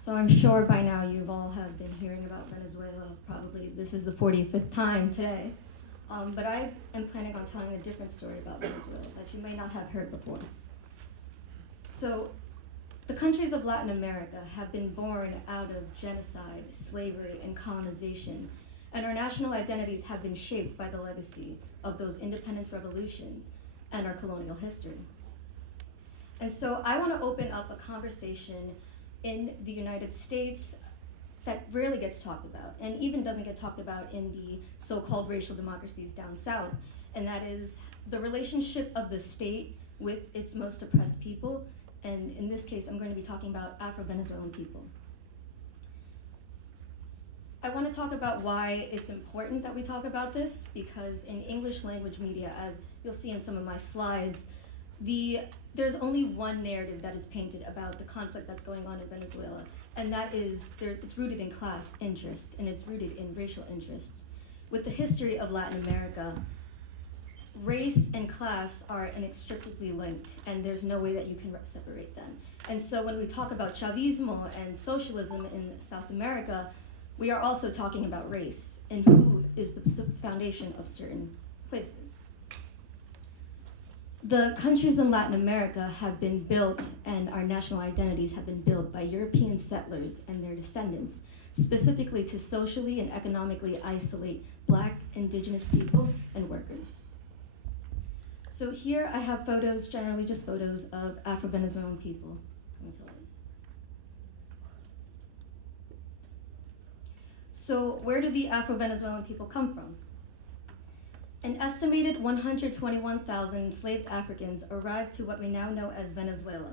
So I'm sure by now you've all have been hearing about Venezuela. Probably this is the 45th time today. But I am planning on telling a different story about Venezuela that you may not have heard before. So the countries of Latin America have been born out of genocide, slavery, and colonization, and our national identities have been shaped by the legacy of those independence revolutions and our colonial history. And so I want to open up a conversation in the United States that rarely gets talked about, and even doesn't get talked about in the so-called racial democracies down south, and that is the relationship of the state with its most oppressed people, and in this case, I'm going to be talking about Afro-Venezuelan people. I want to talk about why it's important that we talk about this, because in English language media, as you'll see in some of my slides, there's only one narrative that is painted about the conflict that's going on in Venezuela, and that is, it's rooted in class interests, and it's rooted in racial interests. With the history of Latin America, race and class are inextricably linked, and there's no way that you can separate them. And so when we talk about Chavismo and socialism in South America, we are also talking about race and who is the foundation of certain places. The countries in Latin America have been built, and our national identities have been built by European settlers and their descendants, specifically to socially and economically isolate Black, indigenous people, and workers. So here I have photos, generally just photos of Afro-Venezuelan people. So where do the Afro-Venezuelan people come from? An estimated 121,000 enslaved Africans arrived to what we now know as Venezuela.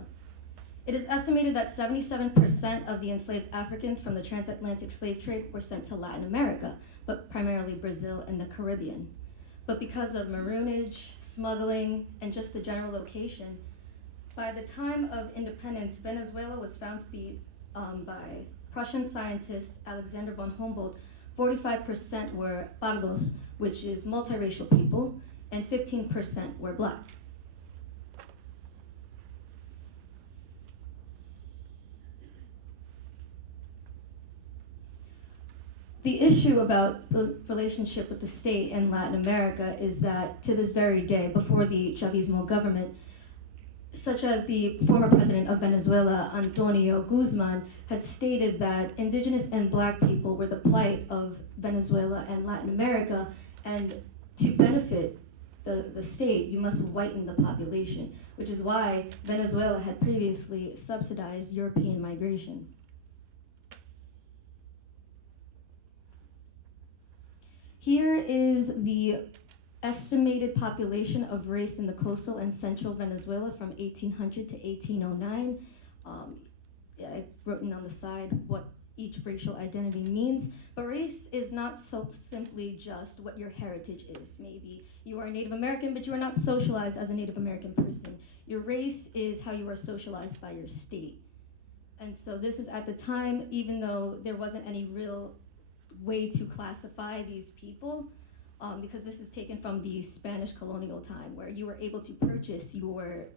It is estimated that 77% of the enslaved Africans from the transatlantic slave trade were sent to Latin America, but primarily Brazil and the Caribbean. But because of maroonage, smuggling, and just the general location, by the time of independence, Venezuela was found to be, by Prussian scientist Alexander von Humboldt, 45% were pardos, which is multiracial people, and 15% were Black. The issue about the relationship with the state in Latin America is that to this very day, before the Chavismo government, such as the former president of Venezuela, Antonio Guzman, had stated that indigenous and Black people were the plight of Venezuela and Latin America, and to benefit the state, you must whiten the population, which is why Venezuela had previously subsidized European migration. Here is the estimated population of race in the coastal and central Venezuela from 1800 to 1809. I've written on the side what each racial identity means, but race is not so simply just what your heritage is. Maybe you are a Native American, but you are not socialized as a Native American person. Your race is how you are socialized by your state. And so this is at the time, even though there wasn't any real way to classify these people, because this is taken from the Spanish colonial time, where you were able to purchase your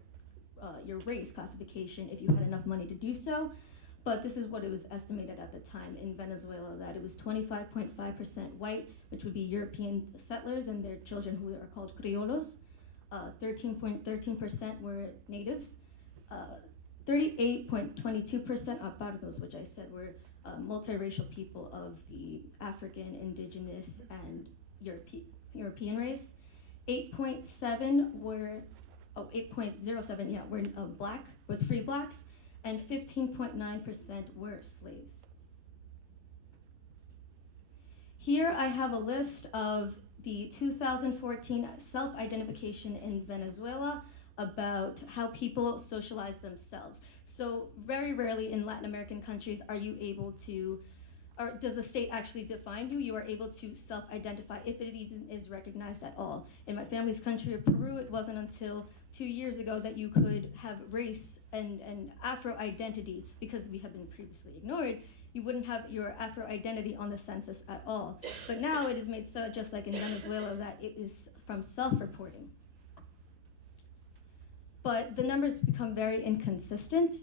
race classification if you had enough money to do so. But this is what it was estimated at the time in Venezuela, that it was 25.5% white, which would be European settlers and their children who are called criollos. 13% were natives. 38.22% are pardos, which I said were multiracial people of the African, indigenous, and European race. 8.7 were, 8.07, yeah, were Black, with free Blacks, and 15.9% were slaves. Here I have a list of the 2014 self-identification in Venezuela about how people socialize themselves. So very rarely in Latin American countries are you able to, or does the state actually define you? You are able to self-identify if it even is recognized at all. In my family's country of Peru, it wasn't until 2 years ago that you could have race and Afro identity, because we have been previously ignored. You wouldn't have your Afro identity on the census at all. But now it is made so, just like in Venezuela, that it is from self-reporting. But the numbers become very inconsistent.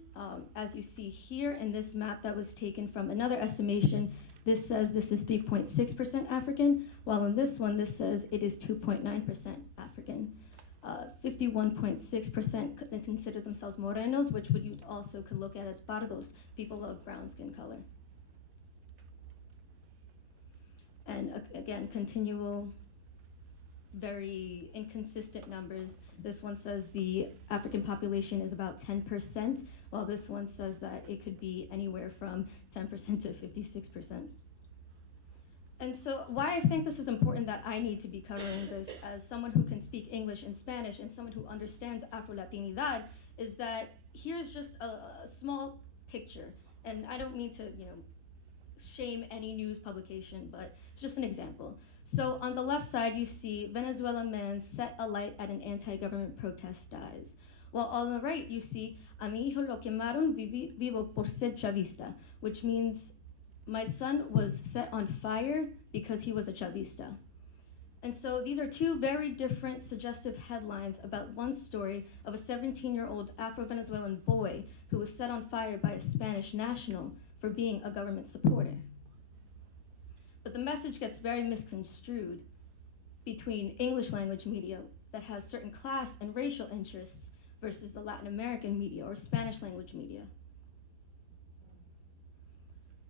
As you see here in this map that was taken from another estimation, this says this is 3.6% African, while in this one, this says it is 2.9% African. 51.6% consider themselves morenos, which you also could look at as pardos, people of brown skin color. And again, continual, very inconsistent numbers. This one says the African population is about 10%, while this one says that it could be anywhere from 10% to 56%. And so why I think this is important that I need to be covering this as someone who can speak English and Spanish and someone who understands Afro-Latinidad is that here's just a small picture. And I don't mean to, shame any news publication, but it's just an example. So on the left side, you see Venezuelan man set alight at an anti-government protest dies. While on the right, you see, a mi hijo lo quemaron vivo por ser chavista, which means my son was set on fire because he was a chavista. And so these are two very different suggestive headlines about one story of a 17-year-old Afro-Venezuelan boy who was set on fire by a Spanish national for being a government supporter. But the message gets very misconstrued between English language media that has certain class and racial interests versus the Latin American media or Spanish language media.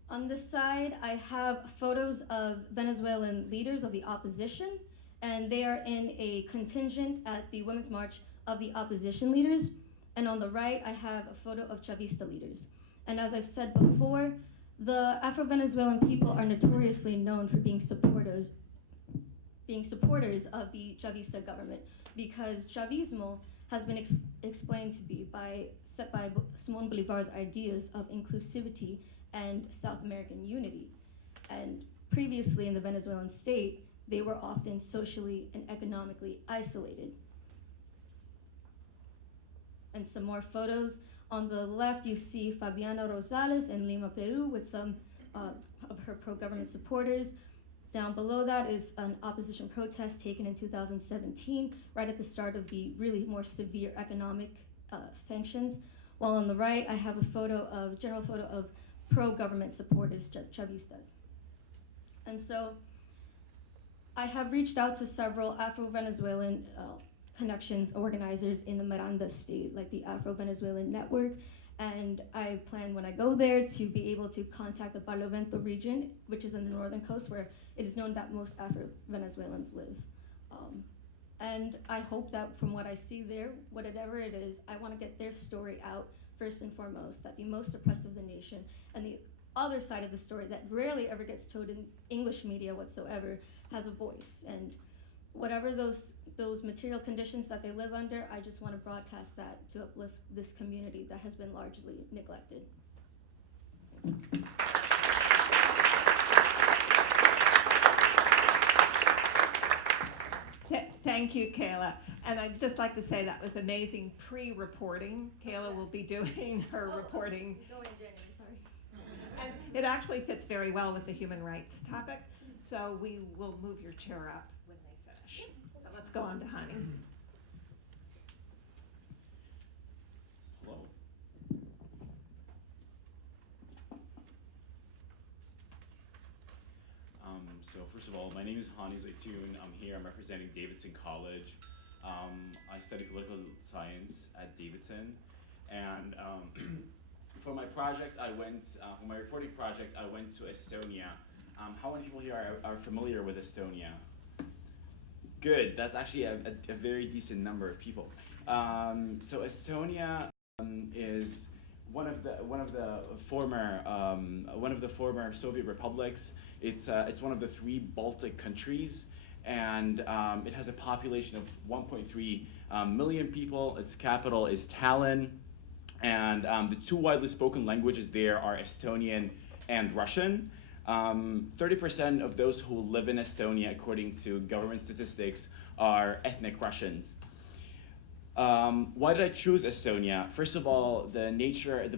On this side, I have photos of Venezuelan leaders of the opposition, and they are in a contingent at the Women's March of the opposition leaders. And on the right, I have a photo of Chavista leaders. And as I've said before, the Afro-Venezuelan people are notoriously known for being supporters of the Chavista government, because Chavismo has been explained to be set by Simón Bolívar's ideas of inclusivity and South American unity. And previously in the Venezuelan state, they were often socially and economically isolated. And some more photos. On the left, you see Fabiana Rosales in Lima, Peru, with some of her pro-government supporters. Down below that is an opposition protest taken in 2017, right at the start of the really more severe economic sanctions. While on the right, I have a general photo of pro-government supporters, Chavistas. And so I have reached out to several Afro-Venezuelan connections organizers in the Miranda state, like the Afro-Venezuelan Network, and I plan when I go there to be able to contact the Barlovento region, which is in the northern coast, where it is known that most Afro-Venezuelans live. And I hope that from what I see there, whatever it is, I want to get their story out first and foremost, that the most oppressed of the nation and the other side of the story that rarely ever gets told in English media whatsoever has a voice. And whatever those material conditions that they live under, I just want to broadcast that to uplift this community that has been largely neglected. Thank you, Kayla. And I'd just like to say that was amazing pre-reporting. Kayla will be doing her reporting. Go in January, sorry. And it actually fits very well with the human rights topic. So we will move your chair up when they finish. So let's go on to Hani. Hello. So first of all, my name is Hani Zaitoun. I'm here, I'm representing Davidson College. I study political science at Davidson. And for my project, for my reporting project, I went to Estonia. How many people here are familiar with Estonia? Good, that's actually a very decent number of people. So Estonia is one of the former Soviet republics. It's one of the 3 Baltic countries, and it has a population of 1.3 million people. Its capital is Tallinn, and the 2 widely spoken languages there are Estonian and Russian. 30% of those who live in Estonia, according to government statistics, are ethnic Russians. Why did I choose Estonia? First of all, the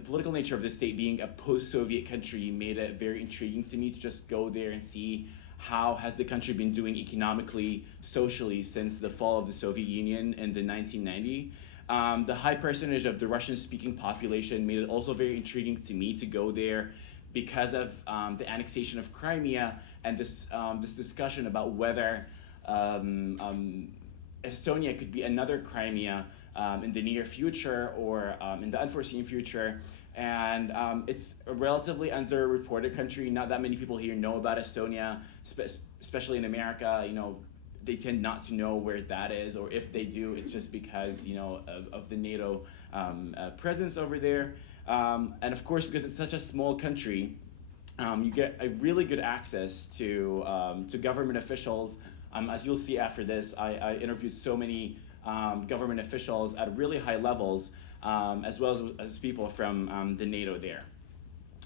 political nature of the state being a post-Soviet country made it very intriguing to me to just go there and see how has the country been doing economically, socially since the fall of the Soviet Union in the 1990s. The high percentage of the Russian-speaking population made it also very intriguing to me to go there because of the annexation of Crimea and this discussion about whether Estonia could be another Crimea in the near future or in the unforeseen future. And it's a relatively underreported country. Not that many people here know about Estonia, especially in America. They tend not to know where that is, or if they do, it's just because of the NATO presence over there. And of course, because it's such a small country, you get a really good access to government officials. As you'll see after this, I interviewed so many government officials at really high levels, as well as people from the NATO there.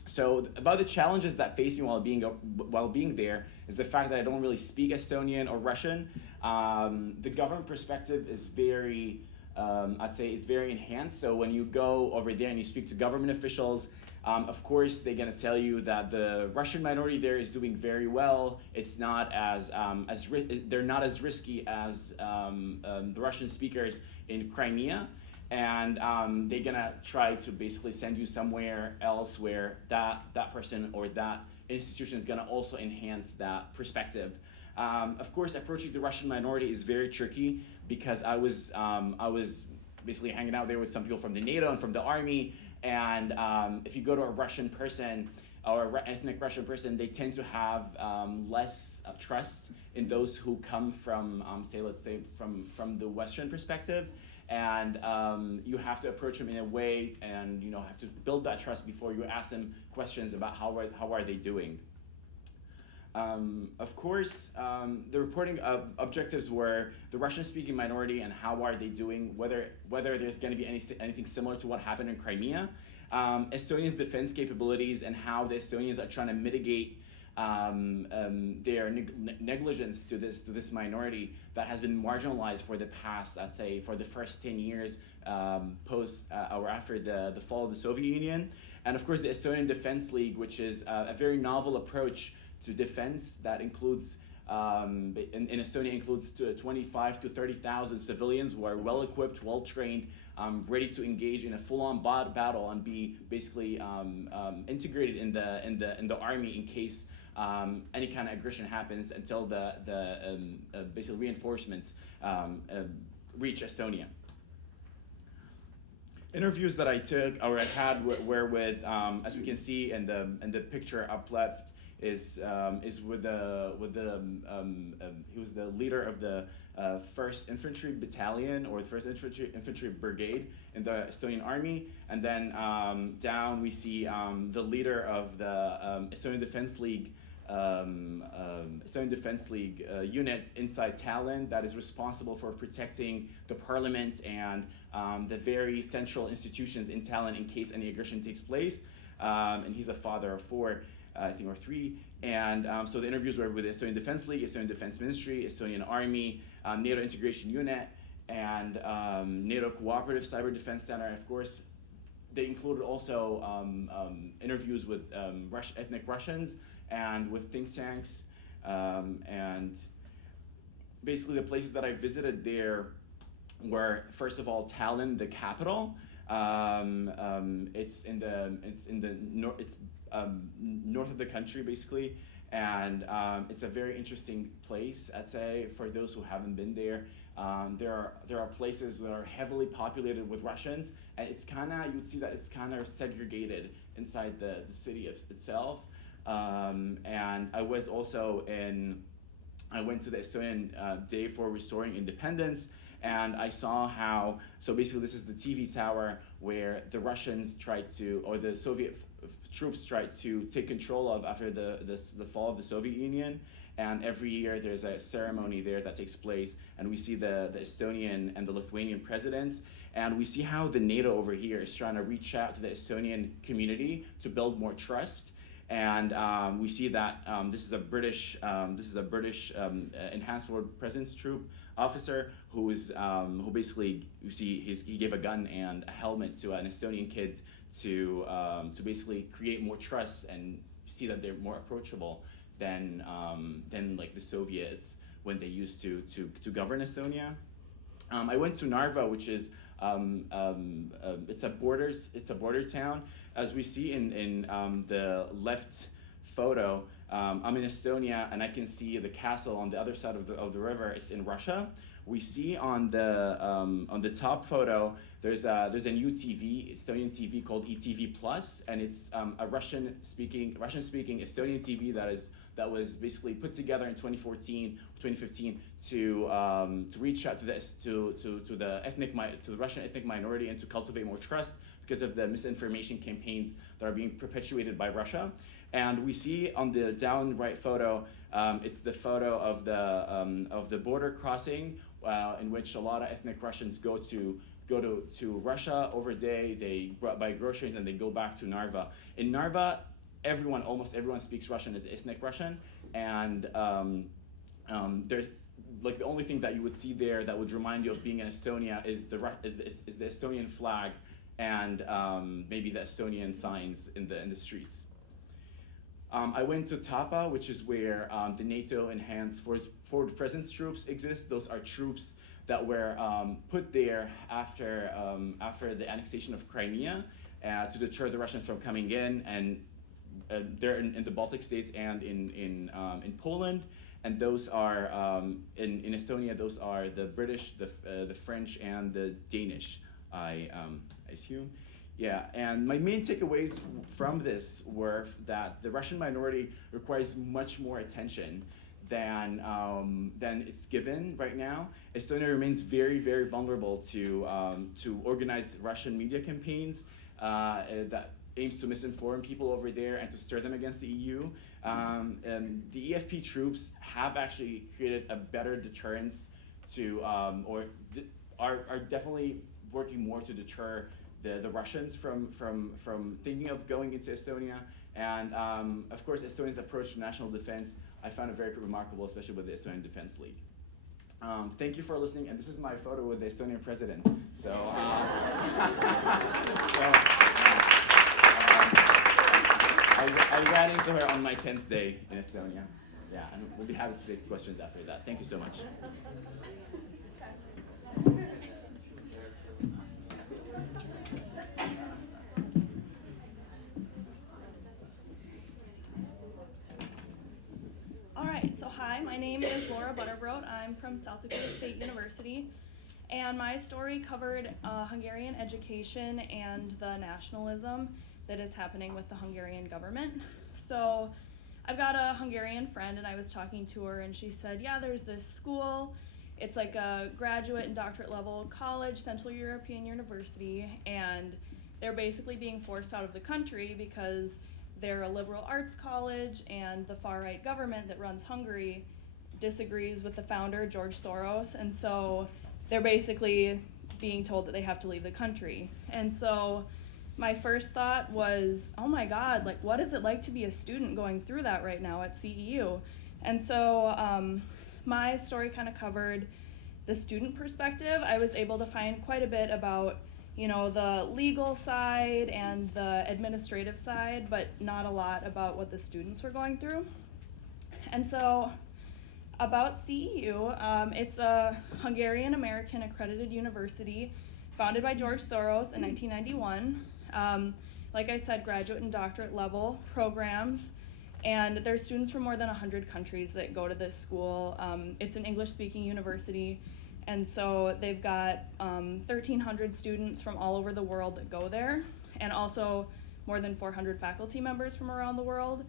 So about the challenges that faced me while being there is the fact that I don't really speak Estonian or Russian. The government perspective is very, I'd say it's very enhanced. So when you go over there and you speak to government officials, of course they're going to tell you that the Russian minority there is doing very well. It's not they're not as risky as the Russian speakers in Crimea. And they're gonna try to basically send you somewhere else where that person or that institution is gonna also enhance that perspective. Of course, approaching the Russian minority is very tricky because I was basically hanging out there with some people from the NATO and from the army. And if you go to a Russian person or an ethnic Russian person, they tend to have less trust in those who come from, let's say from the Western perspective. And you have to approach them in a way and have to build that trust before you ask them questions about how are they doing. Of course, the reporting objectives were the Russian-speaking minority and how are they doing, whether there's going to be anything similar to what happened in Crimea, Estonia's defense capabilities and how the Estonians are trying to mitigate their negligence to this minority that has been marginalized for the past, I'd say, for the first 10 years post or after the fall of the Soviet Union. And of course, the Estonian Defense League, which is a very novel approach to defense that includes, in Estonia, includes 25 to 30,000 civilians who are well-equipped, well-trained, ready to engage in a full-on battle and be basically integrated in the army in case any kind of aggression happens until the basic reinforcements reach Estonia. Interviews that I took or I had were with, as we can see in the picture up left, is with he was the leader of the 1st Infantry Battalion or the 1st Infantry Brigade in the Estonian Army, and then down we see the leader of the Estonian Defense League unit inside Tallinn that is responsible for protecting the parliament and the very central institutions in Tallinn in case any aggression takes place. And he's a father of 4, I think, or 3. And so the interviews were with the Estonian Defense League, Estonian Defense Ministry, Estonian Army, NATO Integration Unit, and NATO Cooperative Cyber Defense Center. And of course, they included also interviews with ethnic Russians and with think tanks. And basically the places that I visited there were, first of all, Tallinn, the capital. It's north of the country, basically, and it's a very interesting place, I'd say, for those who haven't been there. There are places that are heavily populated with Russians, and it's you would see that it's kind of segregated inside the city itself. And I was also I went to the Estonian Day for Restoring Independence, and I saw how, so basically this is the TV tower where the Russians tried to, or the Soviet troops tried to take control of after the fall of the Soviet Union. And every year there's a ceremony there that takes place, and we see the Estonian and the Lithuanian presidents, and we see how the NATO over here is trying to reach out to the Estonian community to build more trust. And we see that this is a British enhanced forward presence troop officer who basically, you see he gave a gun and a helmet to an Estonian kid to basically create more trust and see that they're more approachable than like the Soviets when they used to govern Estonia. I went to Narva, which is it's a border town. As we see in the left photo, I'm in Estonia, and I can see the castle on the other side of the river. It's in Russia. We see on the top photo there's a new TV, Estonian TV called ETV Plus, and it's a Russian speaking Estonian TV that was basically put together in 2015 to reach out to the Russian ethnic minority and to cultivate more trust because of the misinformation campaigns that are being perpetuated by Russia. And we see on the down right photo, it's the photo of the border crossing in which a lot of ethnic Russians go to Russia over day. They buy groceries and they go back to Narva. In Narva, almost everyone speaks Russian as ethnic Russian, and there's like the only thing that you would see there that would remind you of being in Estonia is the Estonian flag and maybe the Estonian signs in the streets. I went to Tapa, which is where the NATO Enhanced Forward Presence troops exist. Those are troops that were put there after the annexation of Crimea to deter the Russians from coming in, and they're in the Baltic states and in Poland. And those are in Estonia. Those are the British, the French, and the Danish. I assume. Yeah, and my main takeaways from this were that the Russian minority requires much more attention than it's given right now. Estonia remains very, very vulnerable to organized Russian media campaigns that aims to misinform people over there and to stir them against the EU. And the EFP troops have actually created a better deterrence are definitely working more to deter the Russians from thinking of going into Estonia. And of course, Estonia's approach to national defense, I found it very remarkable, especially with the Estonian Defense League. Thank you for listening, and this is my photo with the Estonian president. I ran into her on my 10th day in Estonia. Yeah, and we'll be happy to take questions after that. Thank you so much. So hi, my name is Butterbrodt. I'm from South Dakota State University, and my story covered Hungarian education and the nationalism that is happening with the Hungarian government. So I've got a Hungarian friend, and I was talking to her, and she said, yeah, there's this school. It's like a graduate and doctorate level college, Central European University, and they're basically being forced out of the country because they're a liberal arts college, and the far-right government that runs Hungary disagrees with the founder, George Soros, and so they're basically being told that they have to leave the country. And so my first thought was, oh my God, like what is it like to be a student going through that right now at CEU? And so my story kind of covered the student perspective. I was able to find quite a bit about the legal side and the administrative side, but not a lot about what the students were going through. And so about CEU, it's a Hungarian-American accredited university founded by George Soros in 1991. Like I said, graduate and doctorate level programs, and there's students from more than 100 countries that go to this school. It's an English-speaking university. And so they've got 1,300 students from all over the world that go there, and also more than 400 faculty members from around the world.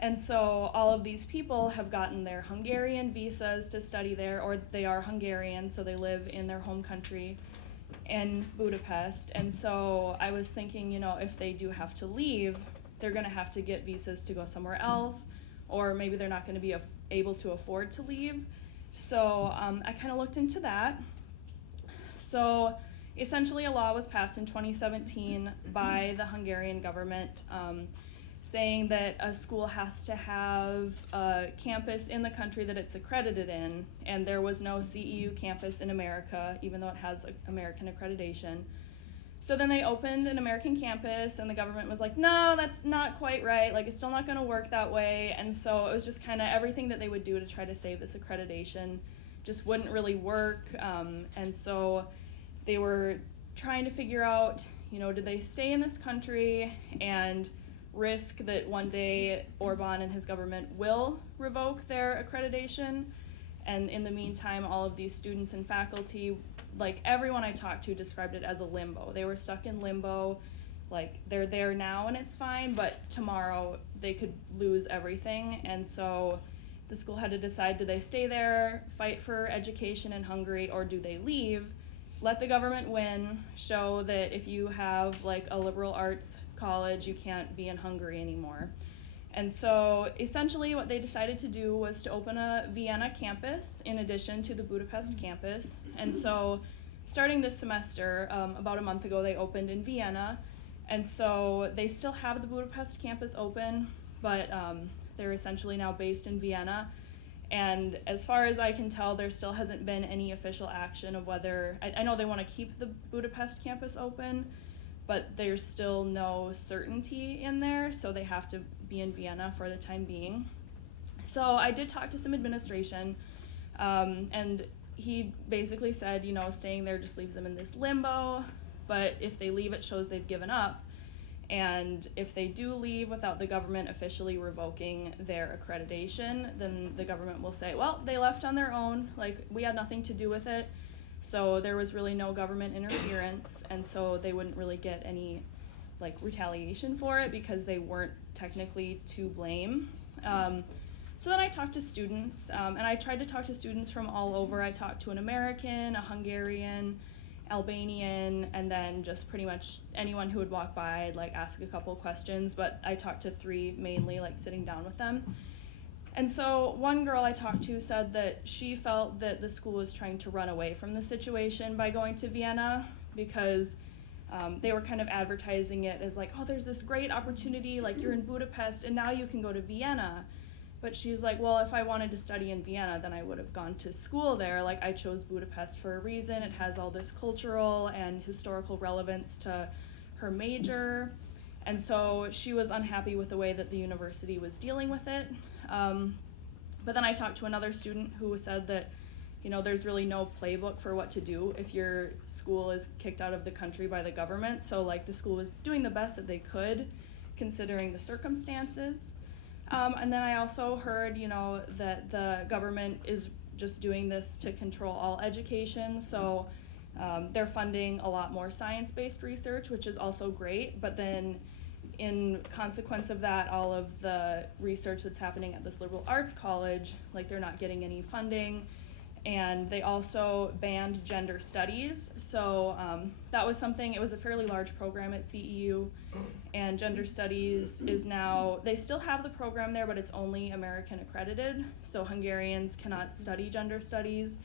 And so all of these people have gotten their Hungarian visas to study there, or they are Hungarian, so they live in their home country in Budapest. And so I was thinking, if they do have to leave, they're going to have to get visas to go somewhere else, or maybe they're not going to be able to afford to leave. So I kind of looked into that. So essentially a law was passed in 2017 by the Hungarian government saying that a school has to have a campus in the country that it's accredited in, and there was no CEU campus in America, even though it has American accreditation. So then they opened an American campus, and the government was like, no, that's not quite right, like it's still not gonna work that way. And so it was just kind of everything that they would do to try to save this accreditation just wouldn't really work. And so they were trying to figure out, did they stay in this country and risk that one day Orban and his government will revoke their accreditation? And in the meantime, all of these students and faculty, like everyone I talked to described it as a limbo. They were stuck in limbo, like they're there now and it's fine, but tomorrow they could lose everything. And so the school had to decide, do they stay there, fight for education in Hungary, or do they leave, let the government win, show that if you have like a liberal arts college, you can't be in Hungary anymore. And so essentially what they decided to do was to open a Vienna campus in addition to the Budapest campus. And so starting this semester, about a month ago, they opened in Vienna. And so they still have the Budapest campus open, but they're essentially now based in Vienna. And as far as I can tell, there still hasn't been any official action of whether, I know they want to keep the Budapest campus open, but there's still no certainty in there, so they have to be in Vienna for the time being. So I did talk to some administration, and he basically said, staying there just leaves them in this limbo, but if they leave, it shows they've given up. And if they do leave without the government officially revoking their accreditation, then the government will say, well, they left on their own, like we had nothing to do with it. So there was really no government interference, and so they wouldn't really get any like retaliation for it because they weren't technically to blame. So then I talked to students, and I tried to talk to students from all over. I talked to an American, a Hungarian, Albanian, and then just pretty much anyone who would walk by. I'd like ask a couple questions, but I talked to 3 mainly, like sitting down with them. And so one girl I talked to said that she felt that the school was trying to run away from the situation by going to Vienna because they were kind of advertising it as like, oh, there's this great opportunity, like you're in Budapest and now you can go to Vienna. But she's like, well, if I wanted to study in Vienna, then I would have gone to school there. Like I chose Budapest for a reason. It has all this cultural and historical relevance to her major. And so she was unhappy with the way that the university was dealing with it. But then I talked to another student who said that, there's really no playbook for what to do if your school is kicked out of the country by the government. So like the school was doing the best that they could considering the circumstances. And then I also heard, that the government is just doing this to control all education. So they're funding a lot more science-based research, which is also great. But then in consequence of that, all of the research that's happening at this liberal arts college, like they're not getting any funding. And they also banned gender studies. So that was something, it was a fairly large program at CEU. And gender studies is now, they still have the program there, but it's only American accredited. So Hungarians cannot study gender studies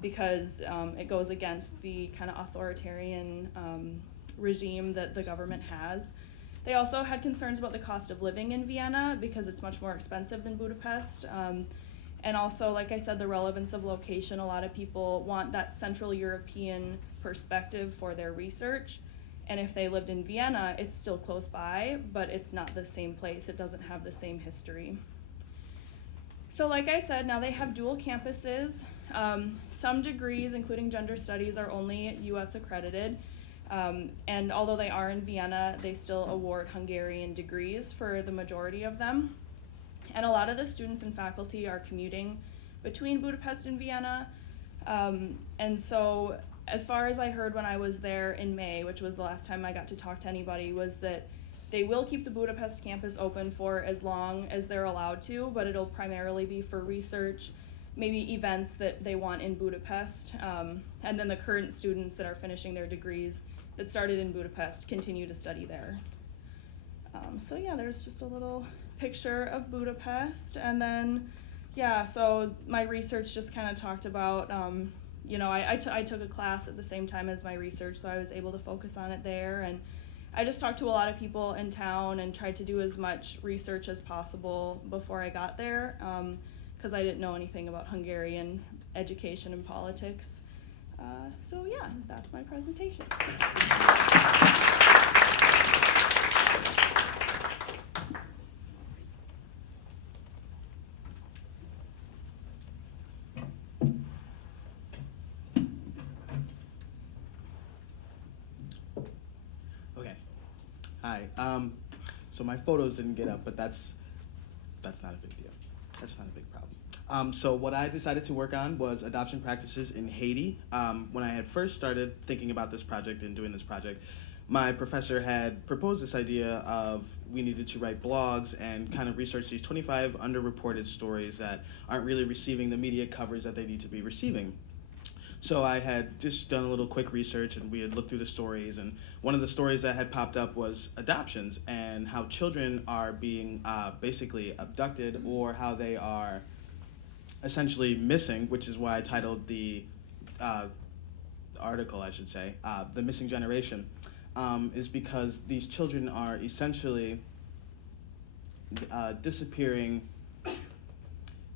because it goes against the kind of authoritarian regime that the government has. They also had concerns about the cost of living in Vienna because it's much more expensive than Budapest. And also, like I said, the relevance of location. A lot of people want that Central European perspective for their research. And if they lived in Vienna, it's still close by, but it's not the same place. It doesn't have the same history. So like I said, now they have dual campuses. Some degrees, including gender studies, are only US accredited. And although they are in Vienna, they still award Hungarian degrees for the majority of them. And a lot of the students and faculty are commuting between Budapest and Vienna. And so as far as I heard when I was there in May, which was the last time I got to talk to anybody, was that they will keep the Budapest campus open for as long as they're allowed to, but it'll primarily be for research, maybe events that they want in Budapest. And then the current students that are finishing their degrees that started in Budapest continue to study there. So yeah, there's just a little picture of Budapest. And then, yeah, so my research just kind of talked about, I took a class at the same time as my research, so I was able to focus on it there. And I just talked to a lot of people in town and tried to do as much research as possible before I got there, because I didn't know anything about Hungarian education and politics. So yeah, that's my presentation. So my photos didn't get up, but that's not a big deal. That's not a big problem. So what I decided to work on was adoption practices in Haiti. When I had first started thinking about this project and doing this project, my professor had proposed this idea of we needed to write blogs and kind of research these 25 underreported stories that aren't really receiving the media coverage that they need to be receiving. So I had just done a little quick research, and we had looked through the stories, and one of the stories that had popped up was adoptions and how children are being basically abducted, or how they are essentially missing, which is why I titled the article, I should say, The Missing Generation, is because these children are essentially disappearing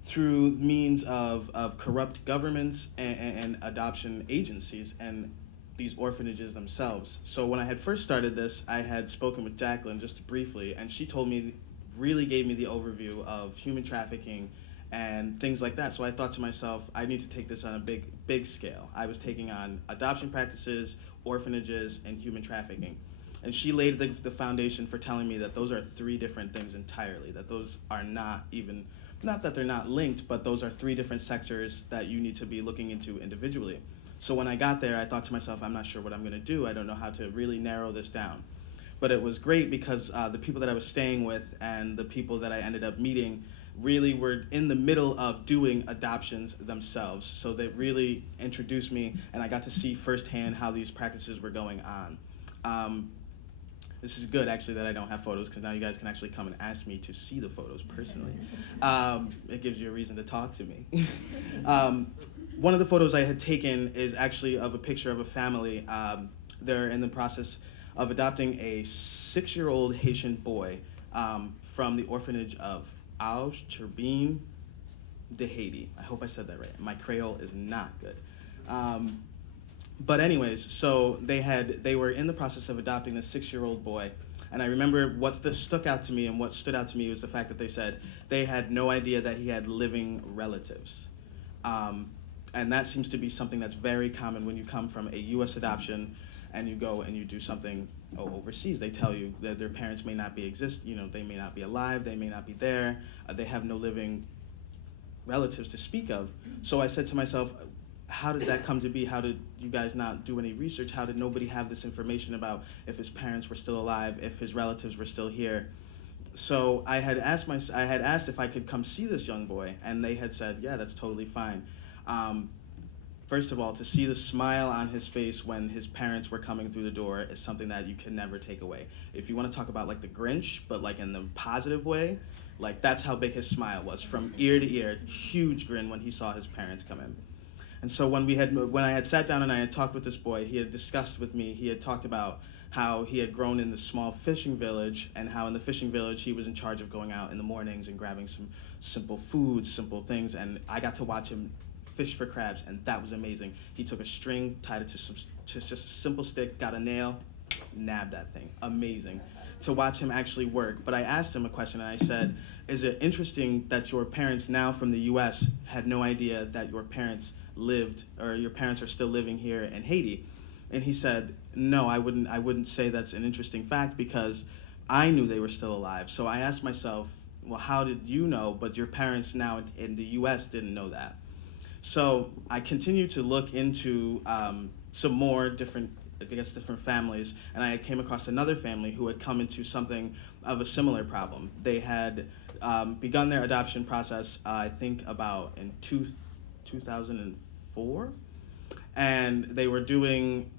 through means of corrupt governments and adoption agencies and these orphanages themselves. So when I had first started this, I had spoken with Jacqueline just briefly, and she told me, really gave me the overview of human trafficking and things like that. So I thought to myself, I need to take this on a big scale. I was taking on adoption practices, orphanages, and human trafficking. And she laid the foundation for telling me that those are three different things entirely, that those are not that they're not linked, but those are three different sectors that you need to be looking into individually. So when I got there, I thought to myself, I'm not sure what I'm gonna do. I don't know how to really narrow this down. But it was great because the people that I was staying with and the people that I ended up meeting really were in the middle of doing adoptions themselves. So they really introduced me, and I got to see firsthand how these practices were going on. This is good, actually, that I don't have photos, because now you guys can actually come and ask me to see the photos personally. It gives you a reason to talk to me. One of the photos I had taken is actually of a picture of a family. They're in the process of adopting a 6-year-old Haitian boy from the orphanage of Alstine de Haiti. I hope I said that right. My Creole is not good. But anyways, so they were in the process of adopting this 6-year-old boy, and I remember what stuck out to me, and what stood out to me was the fact that they said they had no idea that he had living relatives. And that seems to be something that's very common when you come from a U.S. adoption and you go and you do something overseas. They tell you that their parents may not be they may not be alive, they may not be there, they have no living relatives to speak of. So I said to myself, how did that come to be? How did you guys not do any research? How did nobody have this information about if his parents were still alive, if his relatives were still here? So I had asked if I could come see this young boy, and they had said, yeah, that's totally fine. First of all, to see the smile on his face when his parents were coming through the door is something that you can never take away. If you want to talk about like the Grinch, but like in the positive way, like that's how big his smile was, from ear to ear, huge grin when he saw his parents come in. And so when I had sat down and I had talked with this boy, he had discussed with me, he had talked about how he had grown in this small fishing village, and how in the fishing village he was in charge of going out in the mornings and grabbing some simple food, simple things, and I got to watch him fish for crabs, and that was amazing. He took a string, tied it to just a simple stick, got a nail, nabbed that thing. Amazing. To watch him actually work. But I asked him a question, and I said, is it interesting that your parents now from the US had no idea that your parents lived, or your parents are still living here in Haiti? And he said, no, I wouldn't say that's an interesting fact, because I knew they were still alive. So I asked myself, well, how did you know, but your parents now in the US didn't know that? So I continued to look into some more different families, and I came across another family who had come into something of a similar problem. They had begun their adoption process, I think about in 2004, and they were doing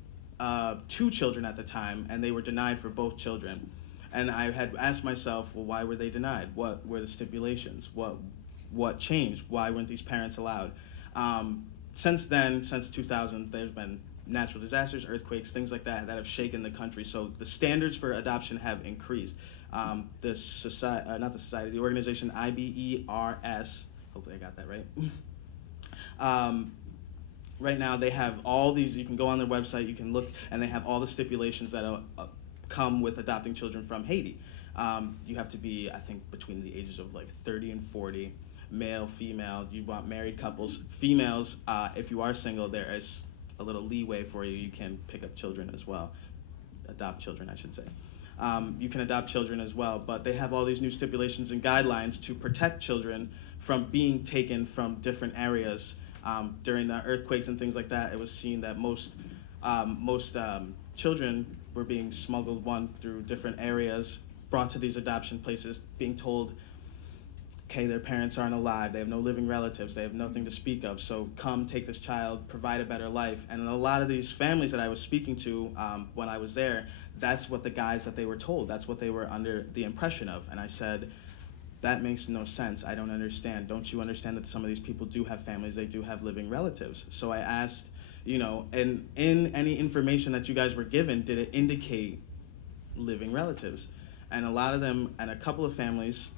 2 children at the time, and they were denied for both children. And I had asked myself, well, why were they denied? What were the stipulations? What changed? Why weren't these parents allowed? Since then, since 2000, there's been natural disasters, earthquakes, things like that have shaken the country. So the standards for adoption have increased. The organization IBERS, hopefully I got that right. Right now they have all these, you can go on their website, you can look, and they have all the stipulations that come with adopting children from Haiti. You have to be, I think, between the ages of like 30 and 40. Male, female, you want married couples. Females, if you are single, there is a little leeway for you. You can pick up children as well, adopt children, I should say. you can adopt children as well, but they have all these new stipulations and guidelines to protect children from being taken from different areas. During the earthquakes and things like that, it was seen that most children were being smuggled through different areas, brought to these adoption places, being told, okay, their parents aren't alive, they have no living relatives, they have nothing to speak of, so come take this child, provide a better life. And in a lot of these families that I was speaking to when I was there, that's what the guys that they were told, that's what they were under the impression of. And I said, that makes no sense, I don't understand. Don't you understand that some of these people do have families, they do have living relatives? So I asked, and in any information that you guys were given, did it indicate living relatives? And a lot of them, and a couple of families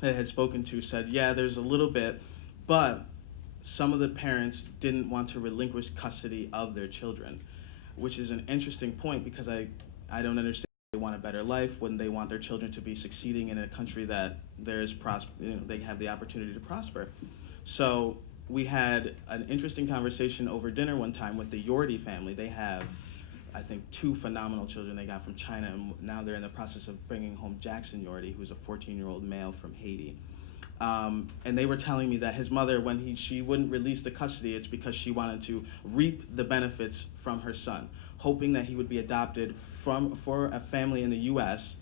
that I had spoken to said, yeah, there's a little bit, but some of the parents didn't want to relinquish custody of their children, which is an interesting point because I don't understand. They want a better life when they want their children to be succeeding in a country that they have the opportunity to prosper. So we had an interesting conversation over dinner one time with the Yordi family. They have, I think, 2 phenomenal children they got from China, and now they're in the process of bringing home Jackson Yordi, who's a 14-year-old male from Haiti. And they were telling me that his mother, when she wouldn't release the custody, it's because she wanted to reap the benefits from her son, hoping that he would be adopted for a family in the U.S.,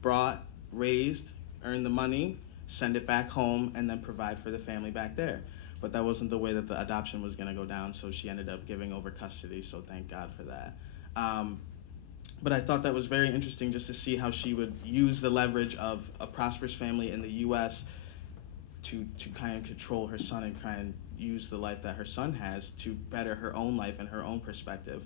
brought, raised, earn the money, send it back home, and then provide for the family back there. But that wasn't the way that the adoption was going to go down, so she ended up giving over custody, so thank God for that. But I thought that was very interesting just to see how she would use the leverage of a prosperous family in the U.S. to kind of control her son and kind of use the life that her son has to better her own life and her own perspective.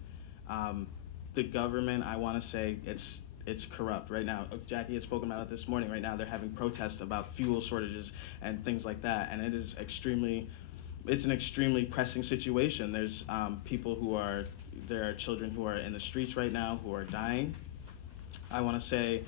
The government, I want to say, it's corrupt right now. Jackie had spoken about it this morning. Right now they're having protests about fuel shortages and things like that, and it's an extremely pressing situation. There's there are children who are in the streets right now who are dying. I want to say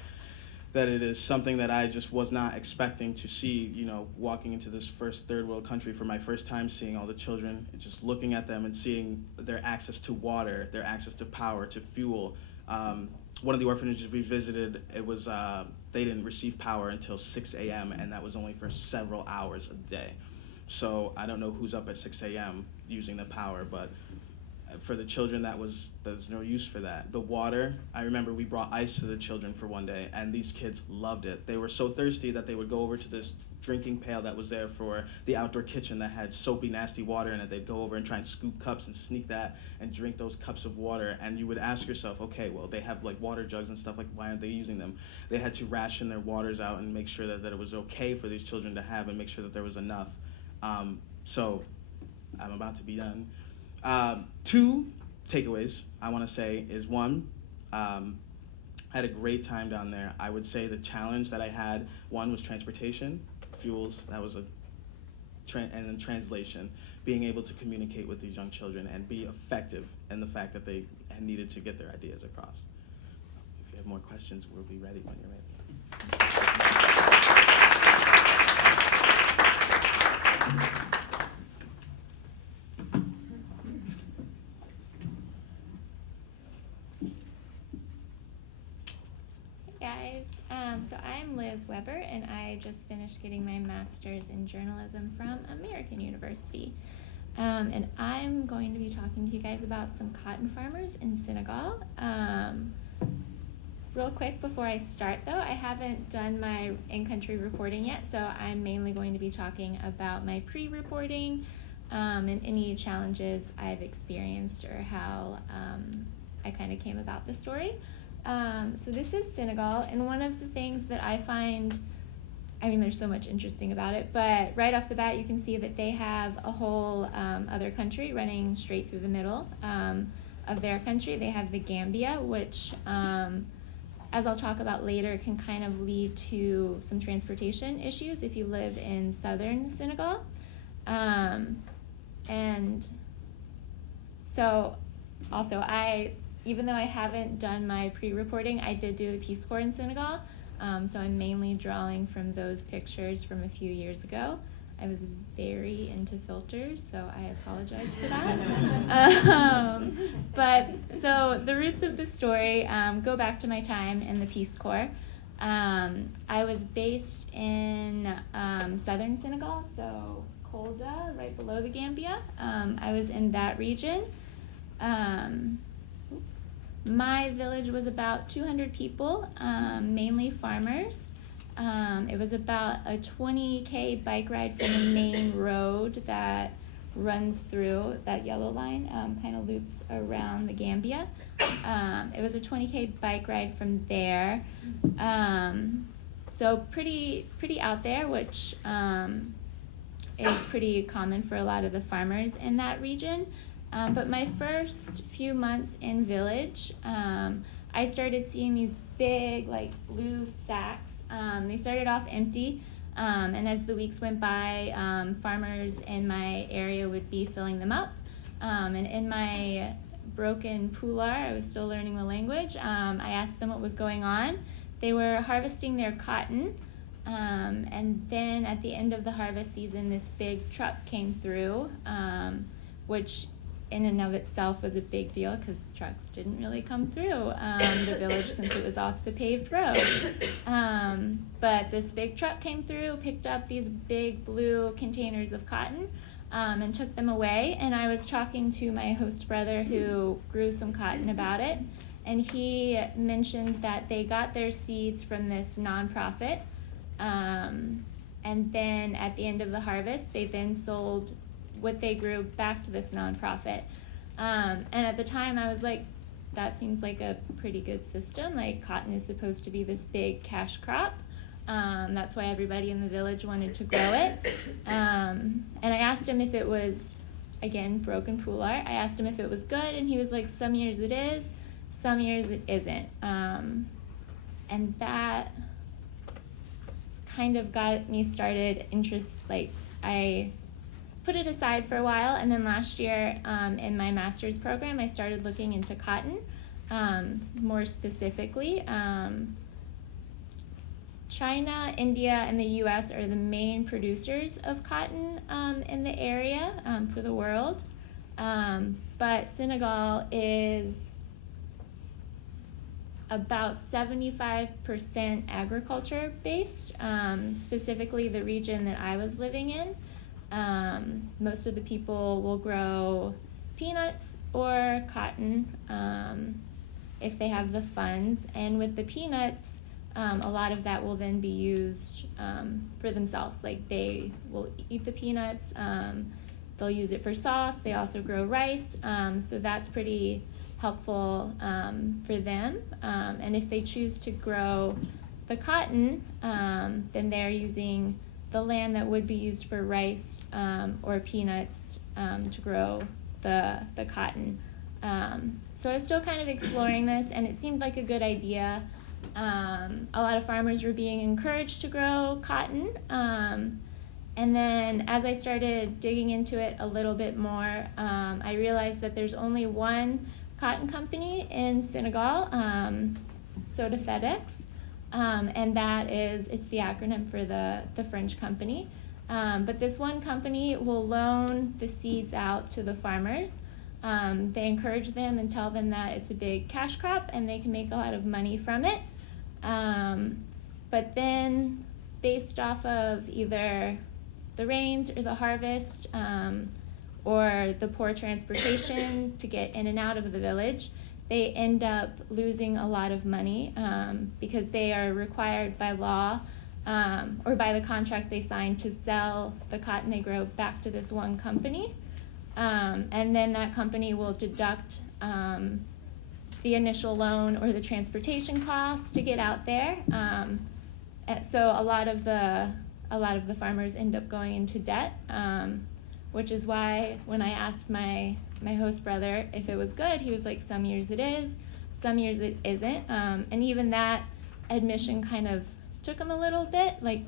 that it is something that I just was not expecting to see, walking into this first third world country for my first time, seeing all the children, and just looking at them and seeing their access to water, their access to power, to fuel. One of the orphanages we visited, it was, they didn't receive power until 6 a.m., and that was only for several hours a day. So I don't know who's up at 6 a.m. using the power, but for the children, there's no use for that. The water, I remember we brought ice to the children for one day, and these kids loved it. They were so thirsty that they would go over to this drinking pail that was there for the outdoor kitchen that had soapy, nasty water in it. They'd go over and try and scoop cups and sneak that and drink those cups of water. And you would ask yourself, okay, well, they have like water jugs and stuff, like why aren't they using them? They had to ration their waters out and make sure that it was okay for these children to have and make sure that there was enough. So I'm about to be done. 2 takeaways I want to say is, one, I had a great time down there. I would say the challenge that I had, one, was transportation, fuels, that was and then translation, being able to communicate with these young children and be effective in the fact that they needed to get their ideas across. If you have more questions, we'll be ready when you're ready. So I'm Liz Weber, and I just finished getting my master's in journalism from American University. And I'm going to be talking to you guys about some cotton farmers in Senegal. Real quick before I start, though, I haven't done my in-country reporting yet, so I'm mainly going to be talking about my pre-reporting and any challenges I've experienced or how I kind of came about the story. So this is Senegal, and one of the things that I find, there's so much interesting about it, but right off the bat you can see that they have a whole other country running straight through the middle of their country. They have the Gambia, which, as I'll talk about later, can kind of lead to some transportation issues if you live in southern Senegal. And so also even though I haven't done my pre-reporting, I did do the Peace Corps in Senegal, so I'm mainly drawing from those pictures from a few years ago. I was very into filters, so I apologize for that. But so the roots of the story go back to my time in the Peace Corps. I was based in southern Senegal, so Kolda, right below the Gambia. I was in that region. My village was about 200 people, mainly farmers. It was about a 20K bike ride from the main road that runs through that yellow line, kind of loops around the Gambia. It was a 20K bike ride from there. So pretty out there, which is pretty common for a lot of the farmers in that region. But my first few months in village, I started seeing these big, like, blue sacks. They started off empty, and as the weeks went by, farmers in my area would be filling them up. And in my broken Pular, I was still learning the language, I asked them what was going on. They were harvesting their cotton, and then at the end of the harvest season, this big truck came through, which in and of itself was a big deal because trucks didn't really come through the village since it was off the paved road. But this big truck came through, picked up these big blue containers of cotton, and took them away. And I was talking to my host brother who grew some cotton about it, and he mentioned that they got their seeds from this nonprofit, and then at the end of the harvest, they then sold what they grew back to this nonprofit. And at the time I was like, that seems like a pretty good system. Like, cotton is supposed to be this big cash crop. That's why everybody in the village wanted to grow it. And I asked him if it was, again, broken Pular, I asked him if it was good, and he was like, some years it is, some years it isn't. And that kind of got me started I put it aside for a while, and then last year in my master's program I started looking into cotton, more specifically. China, India, and the US are the main producers of cotton in the area for the world, but Senegal is about 75% agriculture based, specifically the region that I was living in. Most of the people will grow peanuts or cotton if they have the funds, and with the peanuts, a lot of that will then be used for themselves. Like, they will eat the peanuts, they'll use it for sauce. They also grow rice, so that's pretty helpful for them. And if they choose to grow the cotton, then they're using the land that would be used for rice or peanuts to grow the cotton. So I was still kind of exploring this, and it seemed like a good idea. A lot of farmers were being encouraged to grow cotton. And then as I started digging into it a little bit more, I realized that there's only one cotton company in Senegal, Soda FedEx. And that is, it's the acronym for the French company. But this one company will loan the seeds out to the farmers. They encourage them and tell them that it's a big cash crop and they can make a lot of money from it. But then, based off of either the rains or the harvest, or the poor transportation to get in and out of the village, they end up losing a lot of money because they are required by law or by the contract they signed to sell the cotton they grow back to this one company. And then that company will deduct the initial loan or the transportation costs to get out there. So a lot of the farmers end up going into debt, which is why when I asked my host brother if it was good, he was like, some years it is, some years it isn't. And even that admission kind of took him a little bit. Like,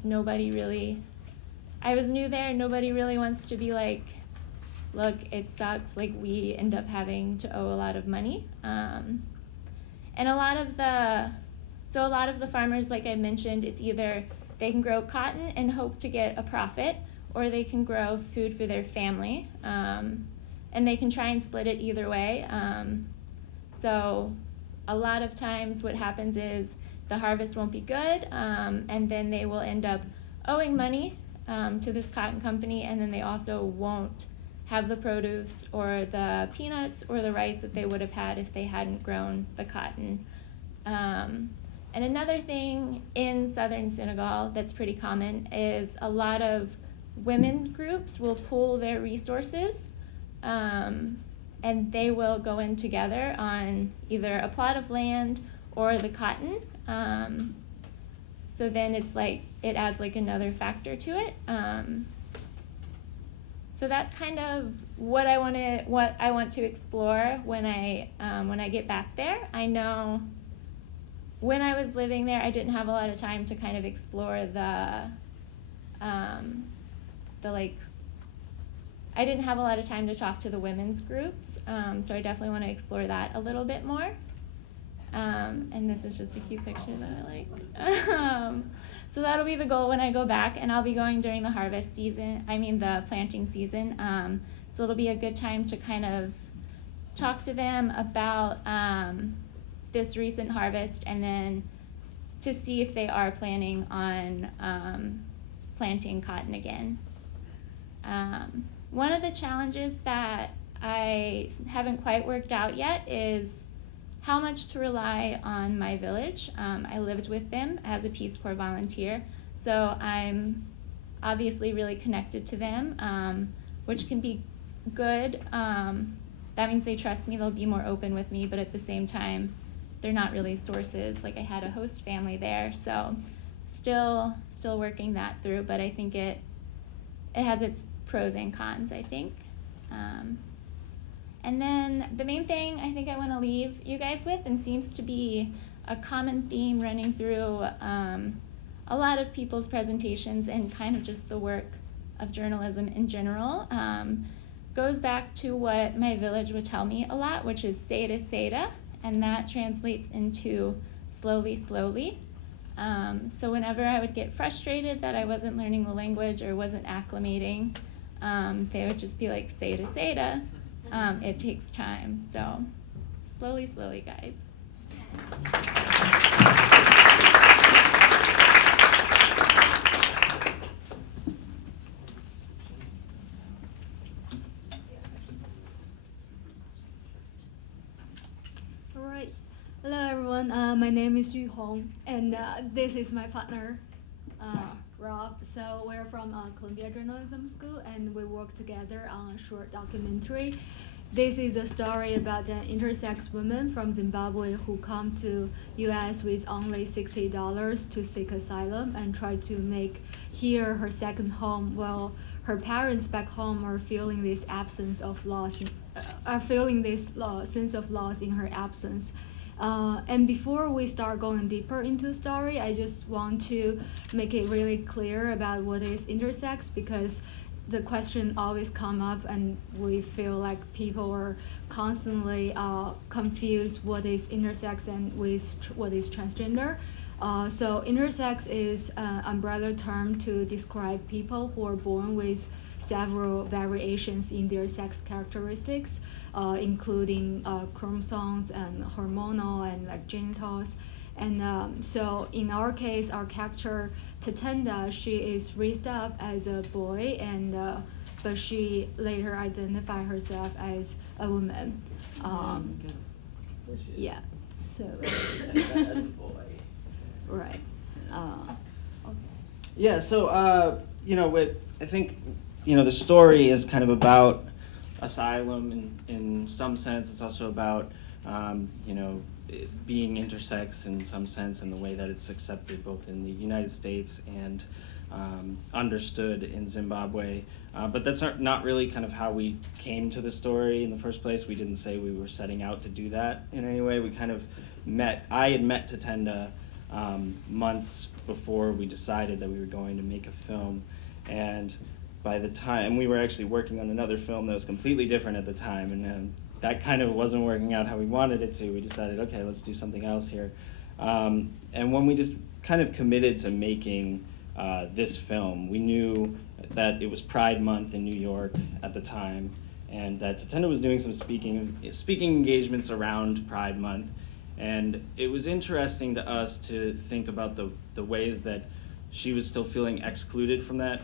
I was new there, and nobody really wants to be like, look, it sucks, like, we end up having to owe a lot of money. And a lot of the farmers, like I mentioned, it's either they can grow cotton and hope to get a profit, or they can grow food for their family. And they can try and split it either way. So a lot of times what happens is the harvest won't be good, and then they will end up owing money to this cotton company, and then they also won't have the produce or the peanuts or the rice that they would have had if they hadn't grown the cotton. And another thing in southern Senegal that's pretty common is a lot of women's groups will pool their resources, and they will go in together on either a plot of land or the cotton. So then it's like, it adds like another factor to it. So that's kind of what I want to explore when I get back there. I know when I was living there, I didn't have a lot of time to kind of explore I didn't have a lot of time to talk to the women's groups, so I definitely want to explore that a little bit more. And this is just a cute picture that I like. So that'll be the goal when I go back, and I'll be going during the harvest season, the planting season. So it'll be a good time to kind of talk to them about this recent harvest, and then to see if they are planning on planting cotton again. One of the challenges that I haven't quite worked out yet is how much to rely on my village. I lived with them as a Peace Corps volunteer, so I'm obviously really connected to them, which can be good. That means they trust me, they'll be more open with me, but at the same time, they're not really sources. Like, I had a host family there, so still working that through, but I think it has its pros and cons, I think. And then the main thing I think I want to leave you guys with, and seems to be a common theme running through a lot of people's presentations and kind of just the work of journalism in general, goes back to what my village would tell me a lot, which is Seda Seda, and that translates into slowly, slowly. So whenever I would get frustrated that I wasn't learning the language or wasn't acclimating, they would just be like, Seda Seda. It takes time, so slowly, slowly, guys. All right. Hello, everyone. My name is Yuhong, and this is my partner, Rob. So we're from Columbia Journalism School, and we work together on a short documentary. This is a story about an intersex woman from Zimbabwe who come to U.S. with only $60 to seek asylum and try to make here her second home, while her parents back home are feeling this absence of loss, sense of loss in her absence. And before we start going deeper into the story, I just want to make it really clear about what is intersex, because the question always come up and we feel like people are constantly confused what is intersex and with what is transgender. So intersex is an umbrella term to describe people who are born with several variations in their sex characteristics, including chromosomes and hormonal and like genitals. And so in our case, our character Tatenda, she is raised up as a boy, and but she later identified herself as a woman. Yeah. So. As a boy. Right. Yeah. So I think the story is kind of about asylum in some sense. It's also about being intersex in some sense, in the way that it's accepted both in the United States and understood in Zimbabwe. But that's not really kind of how we came to the story in the first place. We didn't say we were setting out to do that in any way. We kind of I had met Tatenda months before we decided that we were going to make a film, and by the time we were actually working on another film that was completely different at the time, and that kind of wasn't working out how we wanted it to. We decided, okay, let's do something else here. And when we just kind of committed to making this film. We knew that it was Pride Month in New York at the time, and that Zaitoun was doing some speaking engagements around Pride Month. And it was interesting to us to think about the ways that she was still feeling excluded from that,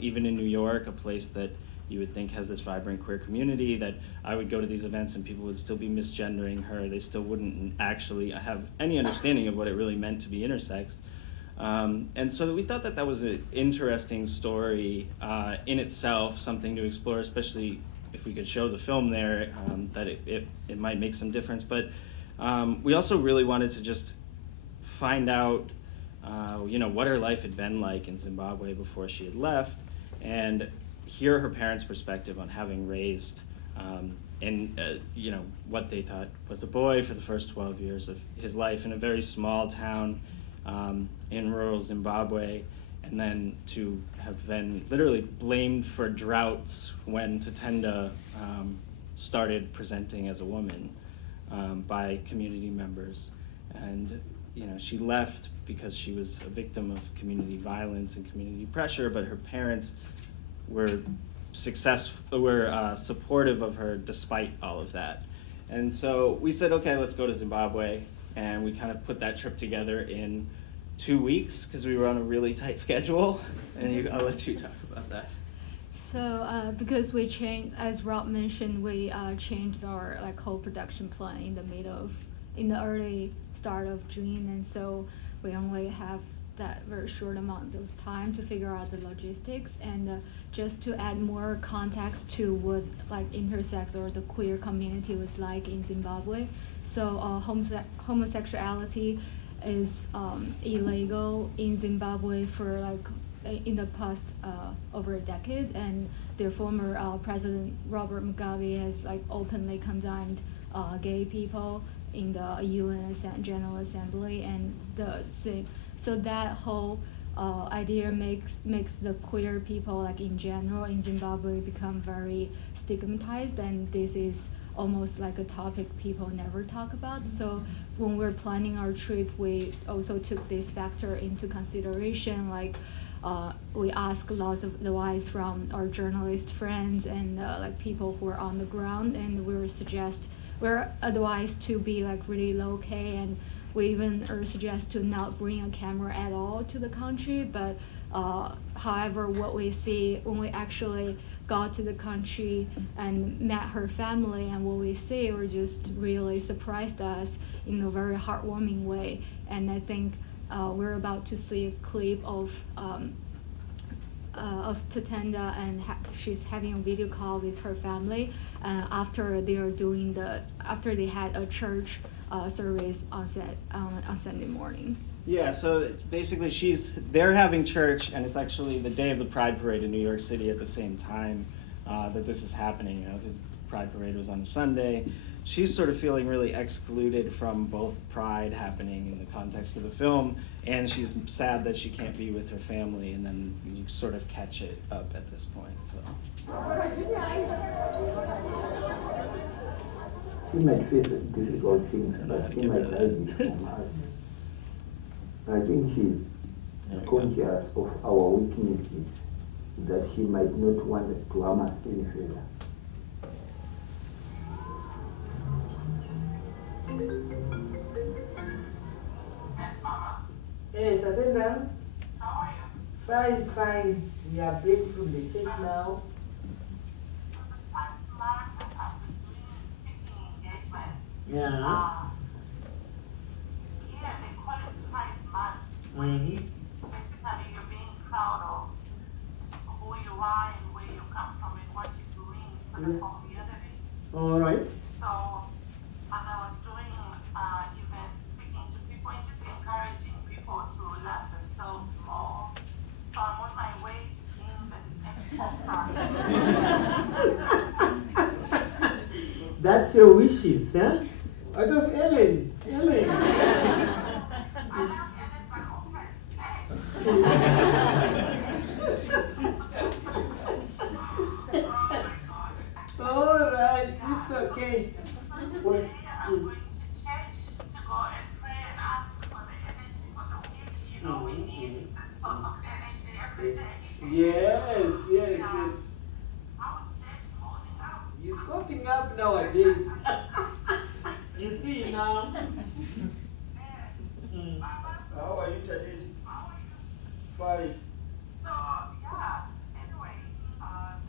even in New York, a place that you would think has this vibrant queer community, that I would go to these events and people would still be misgendering her. They still wouldn't actually have any understanding of what it really meant to be intersex. And so we thought that that was an interesting story in itself, something to explore, especially if we could show the film there, that it might make some difference. But we also really wanted to just find out what her life had been like in Zimbabwe before she had left, and hear her parents' perspective on having raised what they thought was a boy for the first 12 years of his life in a very small town in rural Zimbabwe, and then to have been literally blamed for droughts when Tatenda started presenting as a woman by community members. And she left because she was a victim of community violence and community pressure, but her parents were supportive of her despite all of that. And so we said, okay, let's go to Zimbabwe, and we kind of put that trip together in 2 weeks because we were on a really tight schedule, and I'll let you talk about that. So because we changed, as Rob mentioned, we changed our whole production plan in the early start of June, and so we only have that very short amount of time to figure out the logistics. And just to add more context to what intersex or the queer community was like in Zimbabwe. So homosexuality is illegal in Zimbabwe for in the past over decades, and their former President Robert Mugabe has openly condemned gay people in the UN General Assembly, and so that whole idea makes the queer people in general in Zimbabwe become very stigmatized, and this is almost like a topic people never talk about. So when we're planning our trip, we also took this factor into consideration. We ask lots of advice from our journalist friends and people who are on the ground, and we're advised to be really low-key, and we even suggest to not bring a camera at all to the country. But however, what we see when we actually got to the country and met her family, and what we see were just really surprised us in a very heartwarming way. And I think we're about to see a clip of Tatenda, and she's having a video call with her family after they had a church service on Sunday morning. Yeah, so basically they're having church, and it's actually the day of the Pride Parade in New York City at the same time that this is happening, because the Pride Parade was on a Sunday. She's sort of feeling really excluded from both Pride happening in the context of the film, and she's sad that she can't be with her family, and then you sort of catch it up at this point. So. She might face difficult things, but she might hide it from us. I think she's conscious of our weaknesses, that she might not want to harm us any further. Yes, Mama. Hey, Tatenda. How are you? Fine. We are break from the church now. So the past month I've been doing speaking engagements. Yeah. Here they call it Pride Month. Mm-hmm. It's basically you're being proud of who you are and where you come from and what you're doing for the community. All right. So, and I was doing events, speaking to people and just encouraging people to love themselves more. So I'm on my way to being the next Pride. That's your wishes, huh? Out of Ellen. I love Ellen, but who Oh my God. All right, it's okay. Today I'm going to church to go and pray and ask for the energy for the week. We need the Yes, yes, Yeah. yes. How's Daddy holding up? He's coping up nowadays. You see now? Mm. Baba, How are you, Tadit? how are you? Fine. So, yeah, anyway,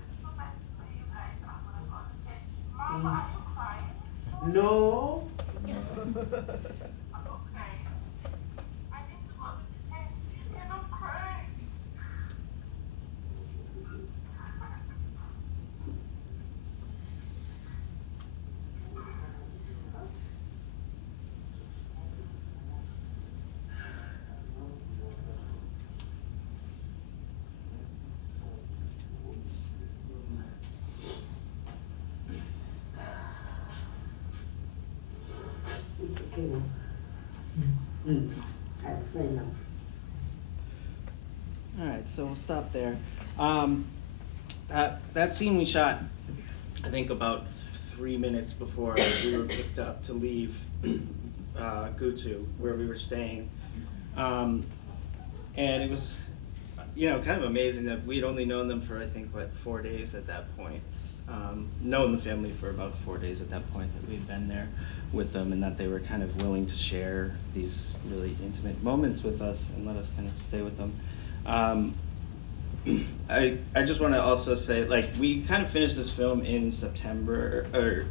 it's so nice to see you guys. I'm gonna go to church. Mama, are you crying? No. Okay. I need to go to church. You cannot cry. It's okay now. I'm fine now. All right, so we'll stop there. That scene we shot, I think about 3 minutes before we were picked up to leave Gutu, where we were staying. And it was, kind of amazing that we'd only known them for, I think, 4 days at that point. Known the family for about 4 days at that point, that we'd been there with them, and that they were kind of willing to share these really intimate moments with us and let us kind of stay with them. I just want to also say, we kind of finished this film in September of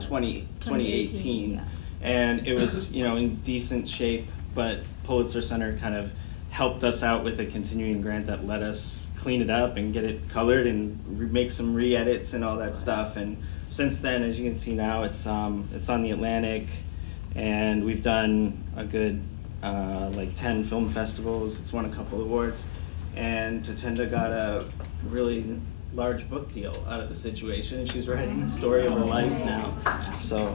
2018, yeah. and it was in decent shape, but Pulitzer Center kind of helped us out with a continuing grant that let us clean it up and get it colored and make some re-edits and all that stuff. And since then, as you can see now, it's on the Atlantic, and we've done a good 10 film festivals. It's won a couple awards, and Tatenda got a really large book deal out of the situation, and she's writing the story of her life now. So,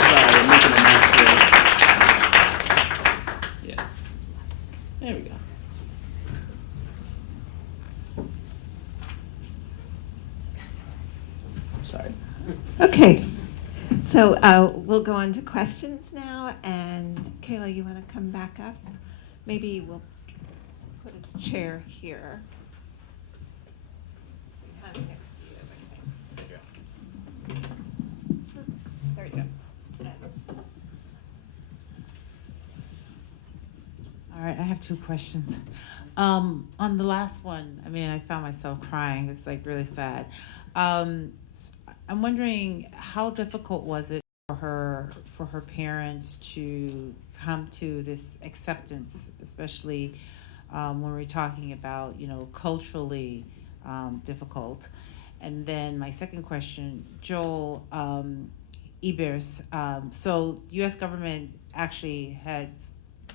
sorry, I'm making a mess here. Yeah, there we go. Sorry. Okay, so we'll go on to questions now, and Kayla, you want to come back up? Maybe we'll put a chair here. Kind of next to you, I think. There you go. All right, I have 2 questions. On the last one, I found myself crying. It's really sad. I'm wondering, how difficult was it for her parents to come to this acceptance, especially when we're talking about culturally difficult. And then my second question, Joel Ebers. So U.S. government actually has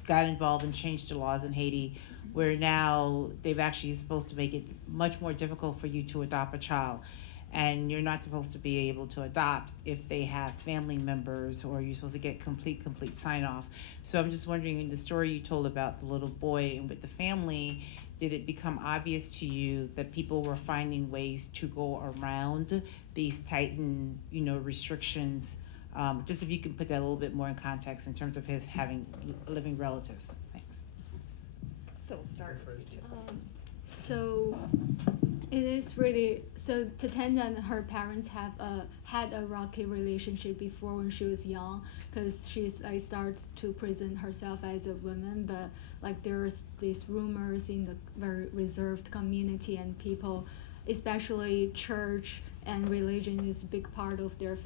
got involved and changed the laws in Haiti, where now they've actually supposed to make it much more difficult for you to adopt a child. And you're not supposed to be able to adopt if they have family members, or you're supposed to get complete sign off. So I'm just wondering, in the story you told about the little boy and with the family, did it become obvious to you that people were finding ways to go around these tightened, restrictions? Just if you could put that a little bit more in context in terms of his having living relatives. Thanks. So we'll start with you two. So it is really, so Tatenda and her parents have had a rocky relationship before when she was young, because she's started to present herself as a woman, but there's these rumors in the very reserved community, and people, especially church and religion, is a big part of their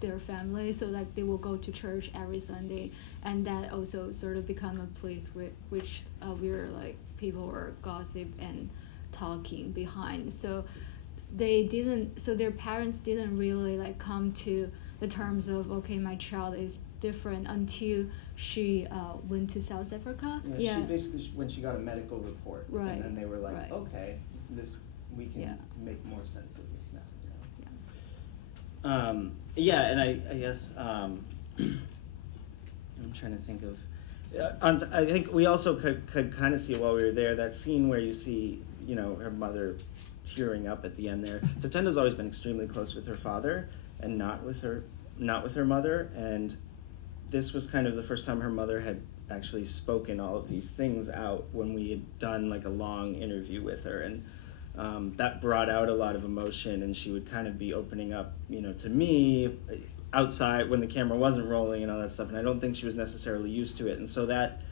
their family, so they will go to church every Sunday, and that also sort of become a place which we're people were gossip and talking behind. So their parents didn't really come to the terms of, okay, my child is different, until she went to South Africa. Yeah, she basically, when she got a medical report, Right, and then they were like, right. okay, we can Yeah. make more sense of this now. Yeah. And I guess I'm trying to think of. I think we also could kind of see while we were there that scene where you see her mother tearing up at the end there. Tatenda's always been extremely close with her father and not with her mother, and this was kind of the first time her mother had actually spoken all of these things out when we had done like a long interview with her, and that brought out a lot of emotion, and she would kind of be opening up, you know, to me outside when the camera wasn't rolling and all that stuff, and I don't think she was necessarily used to it. And so that,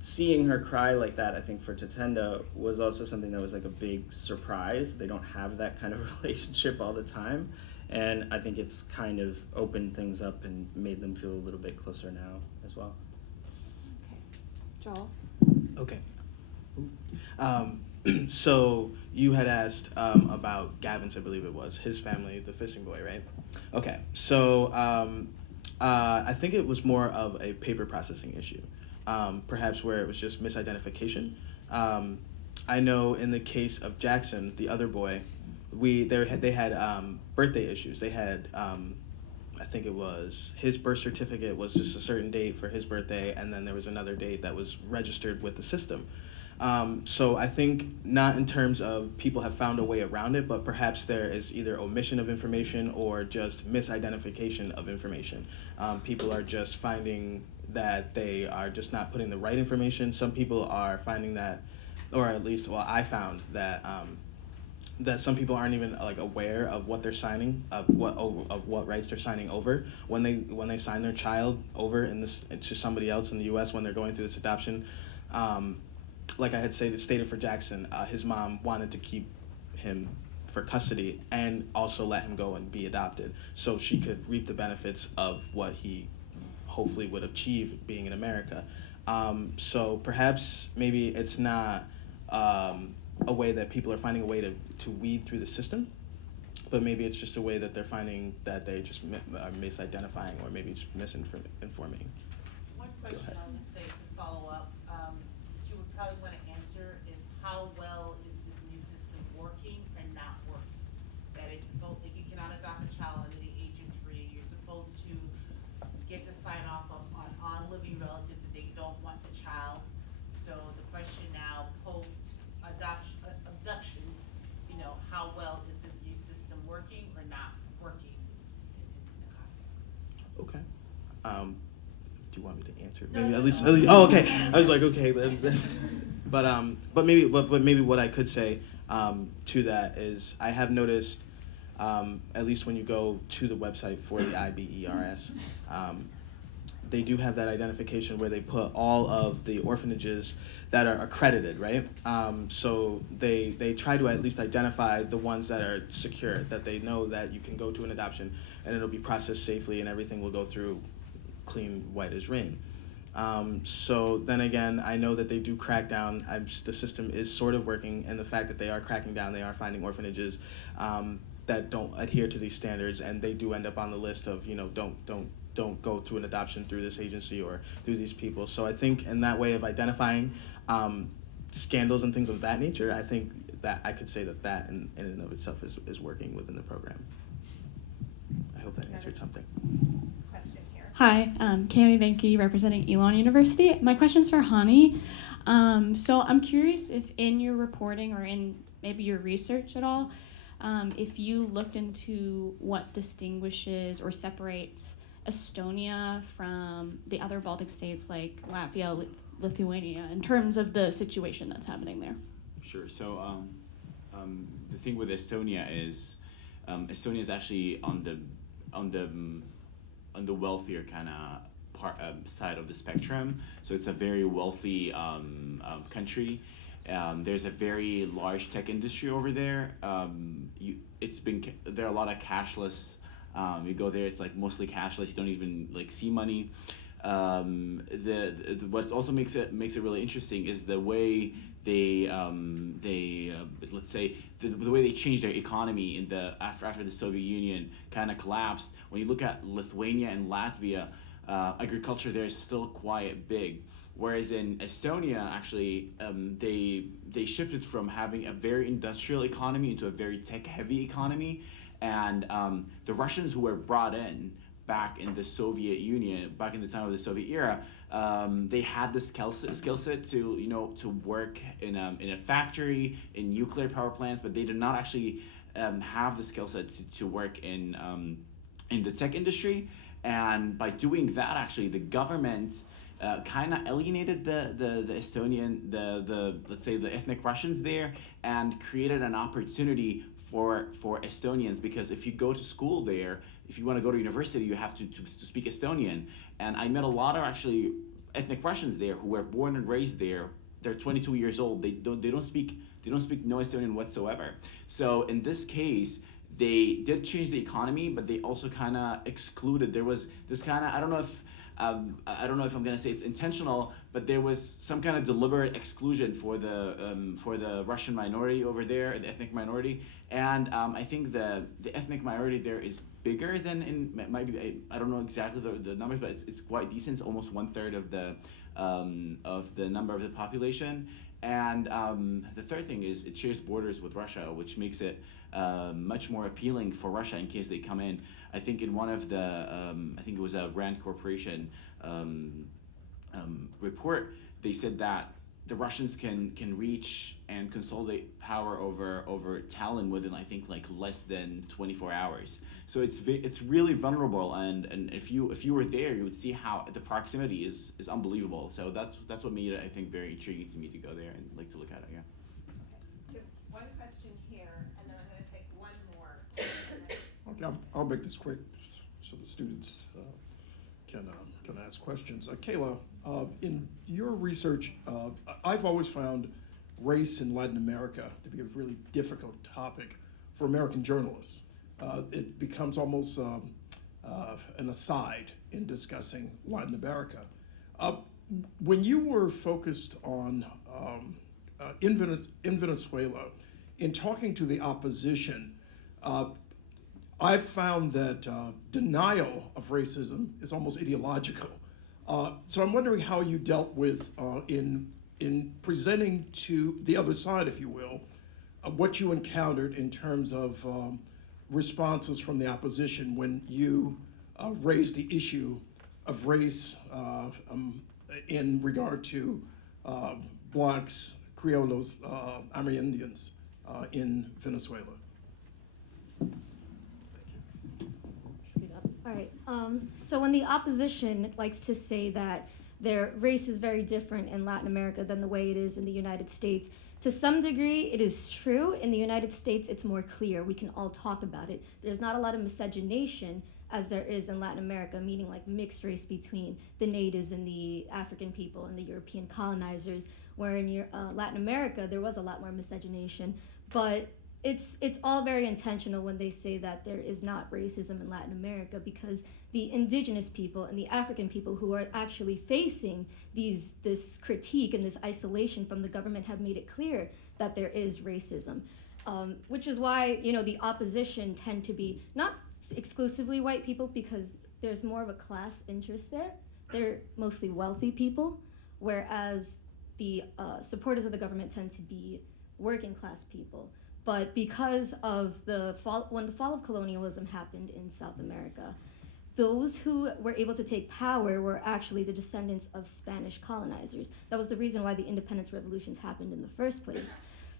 seeing her cry like that, I think for Tatenda was also something that was like a big surprise. They don't have that kind of relationship all the time, and I think it's kind of opened things up and made them feel a little bit closer now as well. Okay. Joel? Okay. So you had asked about Gavin's, I believe it was, his family, the fishing boy, right? Okay, so I think it was more of a paper processing issue, perhaps where it was just misidentification. I know in the case of Jackson, the other boy, they had birthday issues. They had, I think it was, his birth certificate was just a certain date for his birthday, and then there was another date that was registered with the system. So I think not in terms of people have found a way around it, but perhaps there is either omission of information or just misidentification of information. People are just finding that they are just not putting the right information. Some people are finding that, or at least, well, I found that that some people aren't even like aware of what they're signing, of what rights they're signing over when they sign their child over to somebody else in the U.S. when they're going through this adoption. Like I had stated for Jackson, his mom wanted to keep him for custody and also let him go and be adopted so she could reap the benefits of what he hopefully would achieve being in America. So perhaps maybe it's not a way that people are finding a way to weed through the system, but maybe it's just a way that they're finding that they just are misidentifying or maybe just misinforming. One question I want to say to follow up, that you would probably want to answer is how well is this new system working and not working? That it's both, like you cannot adopt a child under the age of 3, you're supposed to get the sign off on living relatives if they don't want the child. So the question now, abductions, you know, how well is this new system working or not working in the context? Okay. Do you want me to answer? No, Maybe no, at least. no. Oh, okay. I was like, okay, but maybe what I could say to that is I have noticed, at least when you go to the website for the IBERS, they do have that identification where they put all of the orphanages that are accredited, right? So they try to at least identify the ones that are secure, that they know that you can go to an adoption and it'll be processed safely and everything will go through clean, white as rain. So then again, I know that they do crack down. The system is sort of working, and the fact that they are cracking down, they are finding orphanages that don't adhere to these standards, and they do end up on the list of, you know, don't go to an adoption through this agency or through these people. So I think in that way of identifying scandals and things of that nature, I think that I could say that in and of itself is working within the program. I hope that answered something. Question here. Hi, Cami Venki representing Elon University. My question's for Hani. So I'm curious if in your reporting or in maybe your research at all, if you looked into what distinguishes or separates Estonia from the other Baltic states like Latvia, Lithuania, in terms of the situation that's happening there. Sure. So the thing with Estonia is Estonia is actually on the wealthier kind of side of the spectrum. So it's a very wealthy country. There's a very large tech industry over there. There are a lot of cashless. You go there, it's like mostly cashless. You don't even like see money. What also makes it really interesting is the way they let's say the way they changed their economy after the Soviet Union kind of collapsed. When you look at Lithuania and Latvia, agriculture there is still quite big. Whereas in Estonia, actually, they shifted from having a very industrial economy into a very tech-heavy economy, and the Russians who were brought in back in the Soviet Union, back in the time of the Soviet era, they had the skill set to work in a factory, in nuclear power plants, but they did not actually have the skill set to work in the tech industry. And by doing that, actually, the government kind of alienated the Estonian, let's say the ethnic Russians there, and created an opportunity for Estonians, because if you go to school there, if you want to go to university, you have to speak Estonian. And I met a lot of actually ethnic Russians there who were born and raised there. They're 22 years old. They don't speak no Estonian whatsoever. So in this case, they did change the economy, but they also kind of excluded. There was this kind of, I don't know if I'm gonna say it's intentional, but there was some kind of deliberate exclusion for the Russian minority over there, the ethnic minority, and I think the ethnic minority there is bigger than in, maybe I don't know exactly the numbers, but it's quite decent. It's almost 1/3 of the number of the population. And the third thing is it shares borders with Russia, which makes it much more appealing for Russia in case they come in. I think in one of the, I think it was a Rand Corporation report, they said that the Russians can reach and consolidate power over Tallinn within, I think, like less than 24 hours. So it's really vulnerable, and if you were there, you would see how the proximity is unbelievable. So that's what made it, I think, very intriguing to me to go there and like to look at it. Yeah. Okay. One question here, and then I'm going to take one more. Okay, I'll make this quick so the students can ask questions. Kayla, in your research, I've always found race in Latin America to be a really difficult topic for American journalists. It becomes almost an aside in discussing Latin America. When you were focused on, in Venezuela, in talking to the opposition, I've found that denial of racism is almost ideological. So I'm wondering how you dealt with, in presenting to the other side, if you will, what you encountered in terms of responses from the opposition when you raised the issue of race in regard to blacks, Criollos, Amerindians in Venezuela. All right, so when the opposition likes to say that their race is very different in Latin America than the way it is in the United States, to some degree it is true. In the United States it's more clear, we can all talk about it. There's not a lot of miscegenation as there is in Latin America, meaning like mixed race between the natives and the African people and the European colonizers, where in Latin America there was a lot more miscegenation, but it's all very intentional when they say that there is not racism in Latin America, because the indigenous people and the African people who are actually facing this critique and this isolation from the government have made it clear that there is racism, which is why the opposition tend to be not exclusively white people, because there's more of a class interest there. They're mostly wealthy people, whereas the supporters of the government tend to be working class people. But because of when the fall of colonialism happened in South America, those who were able to take power were actually the descendants of Spanish colonizers. That was the reason why the independence revolutions happened in the first place.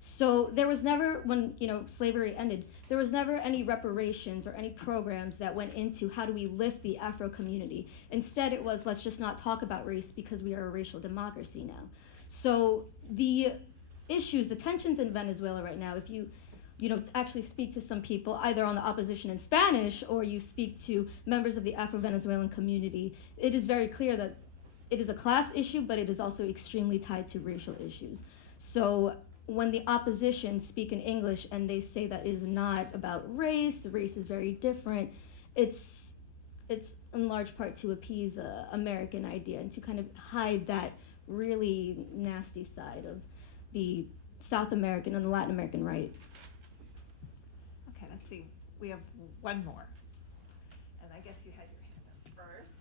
So there was never, when slavery ended, there was never any reparations or any programs that went into how do we lift the Afro community. Instead, it was, let's just not talk about race because we are a racial democracy now. So the issues, the tensions in Venezuela right now, if you actually speak to some people either on the opposition in Spanish or you speak to members of the Afro-Venezuelan community, it is very clear that it is a class issue, but it is also extremely tied to racial issues. So when the opposition speak in English and they say that it is not about race, the race is very different, it's in large part to appease an American idea and to kind of hide that really nasty side of the South American and the Latin American right. Okay, let's see. We have one more. And I guess you had your hand up first.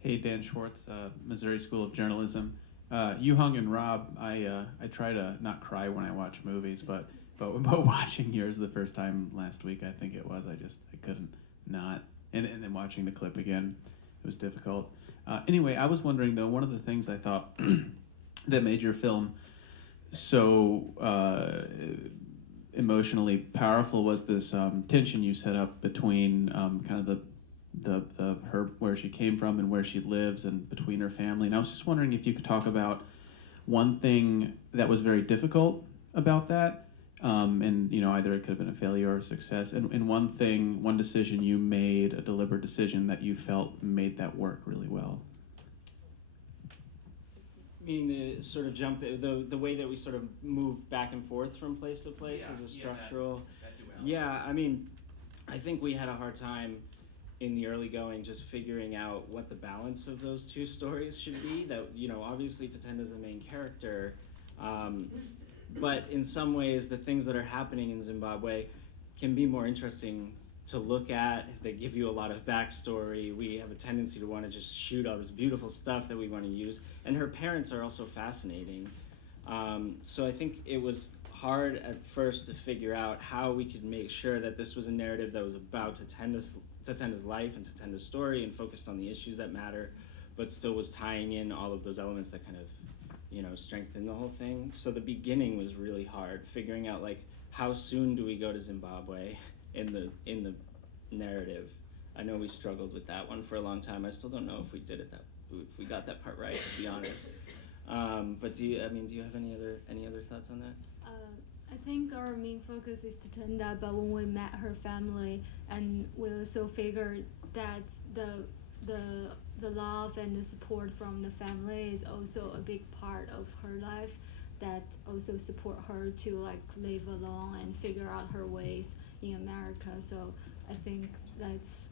Hey, Dan Schwartz, Missouri School of Journalism. Yuhong and Rob, I try to not cry when I watch movies, but watching yours the first time last week, I think it was, I couldn't not. And then watching the clip again, it was difficult. Anyway, I was wondering though, one of the things I thought that made your film so emotionally powerful was this tension you set up between kind of where she came from and where she lives and between her family. And I was just wondering if you could talk about one thing that was very difficult about that, and either it could have been a failure or a success, and one decision you made, a deliberate decision that you felt made that work really well. Meaning the sort of jump, the way that we sort of move back and forth from place to place as a structural. Yeah, I mean, I think we had a hard time in the early going just figuring out what the balance of those two stories should be. That, obviously Tatenda's the main character, but in some ways the things that are happening in Zimbabwe can be more interesting to look at. They give you a lot of backstory. We have a tendency to want to just shoot all this beautiful stuff that we want to use. And her parents are also fascinating. So I think it was hard at first to figure out how we could make sure that this was a narrative that was about Tatenda's life and Tatenda's story and focused on the issues that matter, but still was tying in all of those elements that kind of, strengthen the whole thing. So the beginning was really hard, figuring out like how soon do we go to Zimbabwe in the narrative. I know we struggled with that one for a long time. I still don't know if we we got that part right, to be honest. But do you have any other thoughts on that? I think our main focus is Tatenda, but when we met her family, and we also figured that the love and the support from the family is also a big part of her life, that also support her to like live alone and figure out her ways in America. So I think that's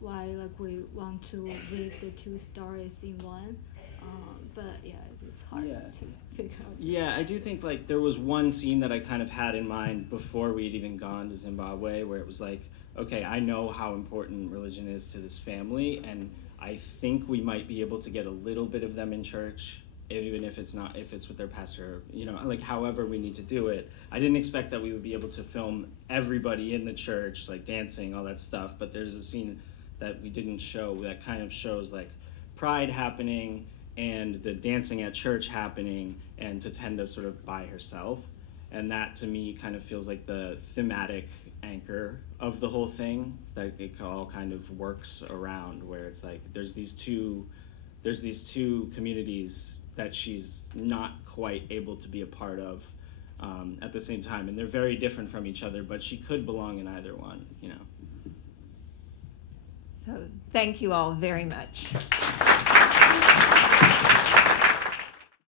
why like we want to weave the two stories in one. But yeah, it's hard to figure out. Yeah, I do think like there was one scene that I kind of had in mind before we'd even gone to Zimbabwe, where it was like, okay, I know how important religion is to this family, and I think we might be able to get a little bit of them in church, even if it's with their pastor, like however we need to do it. I didn't expect that we would be able to film everybody in the church, like dancing, all that stuff, but there's a scene that we didn't show that kind of shows like pride happening and the dancing at church happening, and Tatenda sort of by herself. And that to me kind of feels like the thematic anchor of the whole thing that it all kind of works around, where it's like there's these two communities that she's not quite able to be a part of at the same time, and they're very different from each other, but she could belong in either one. So thank you all very much.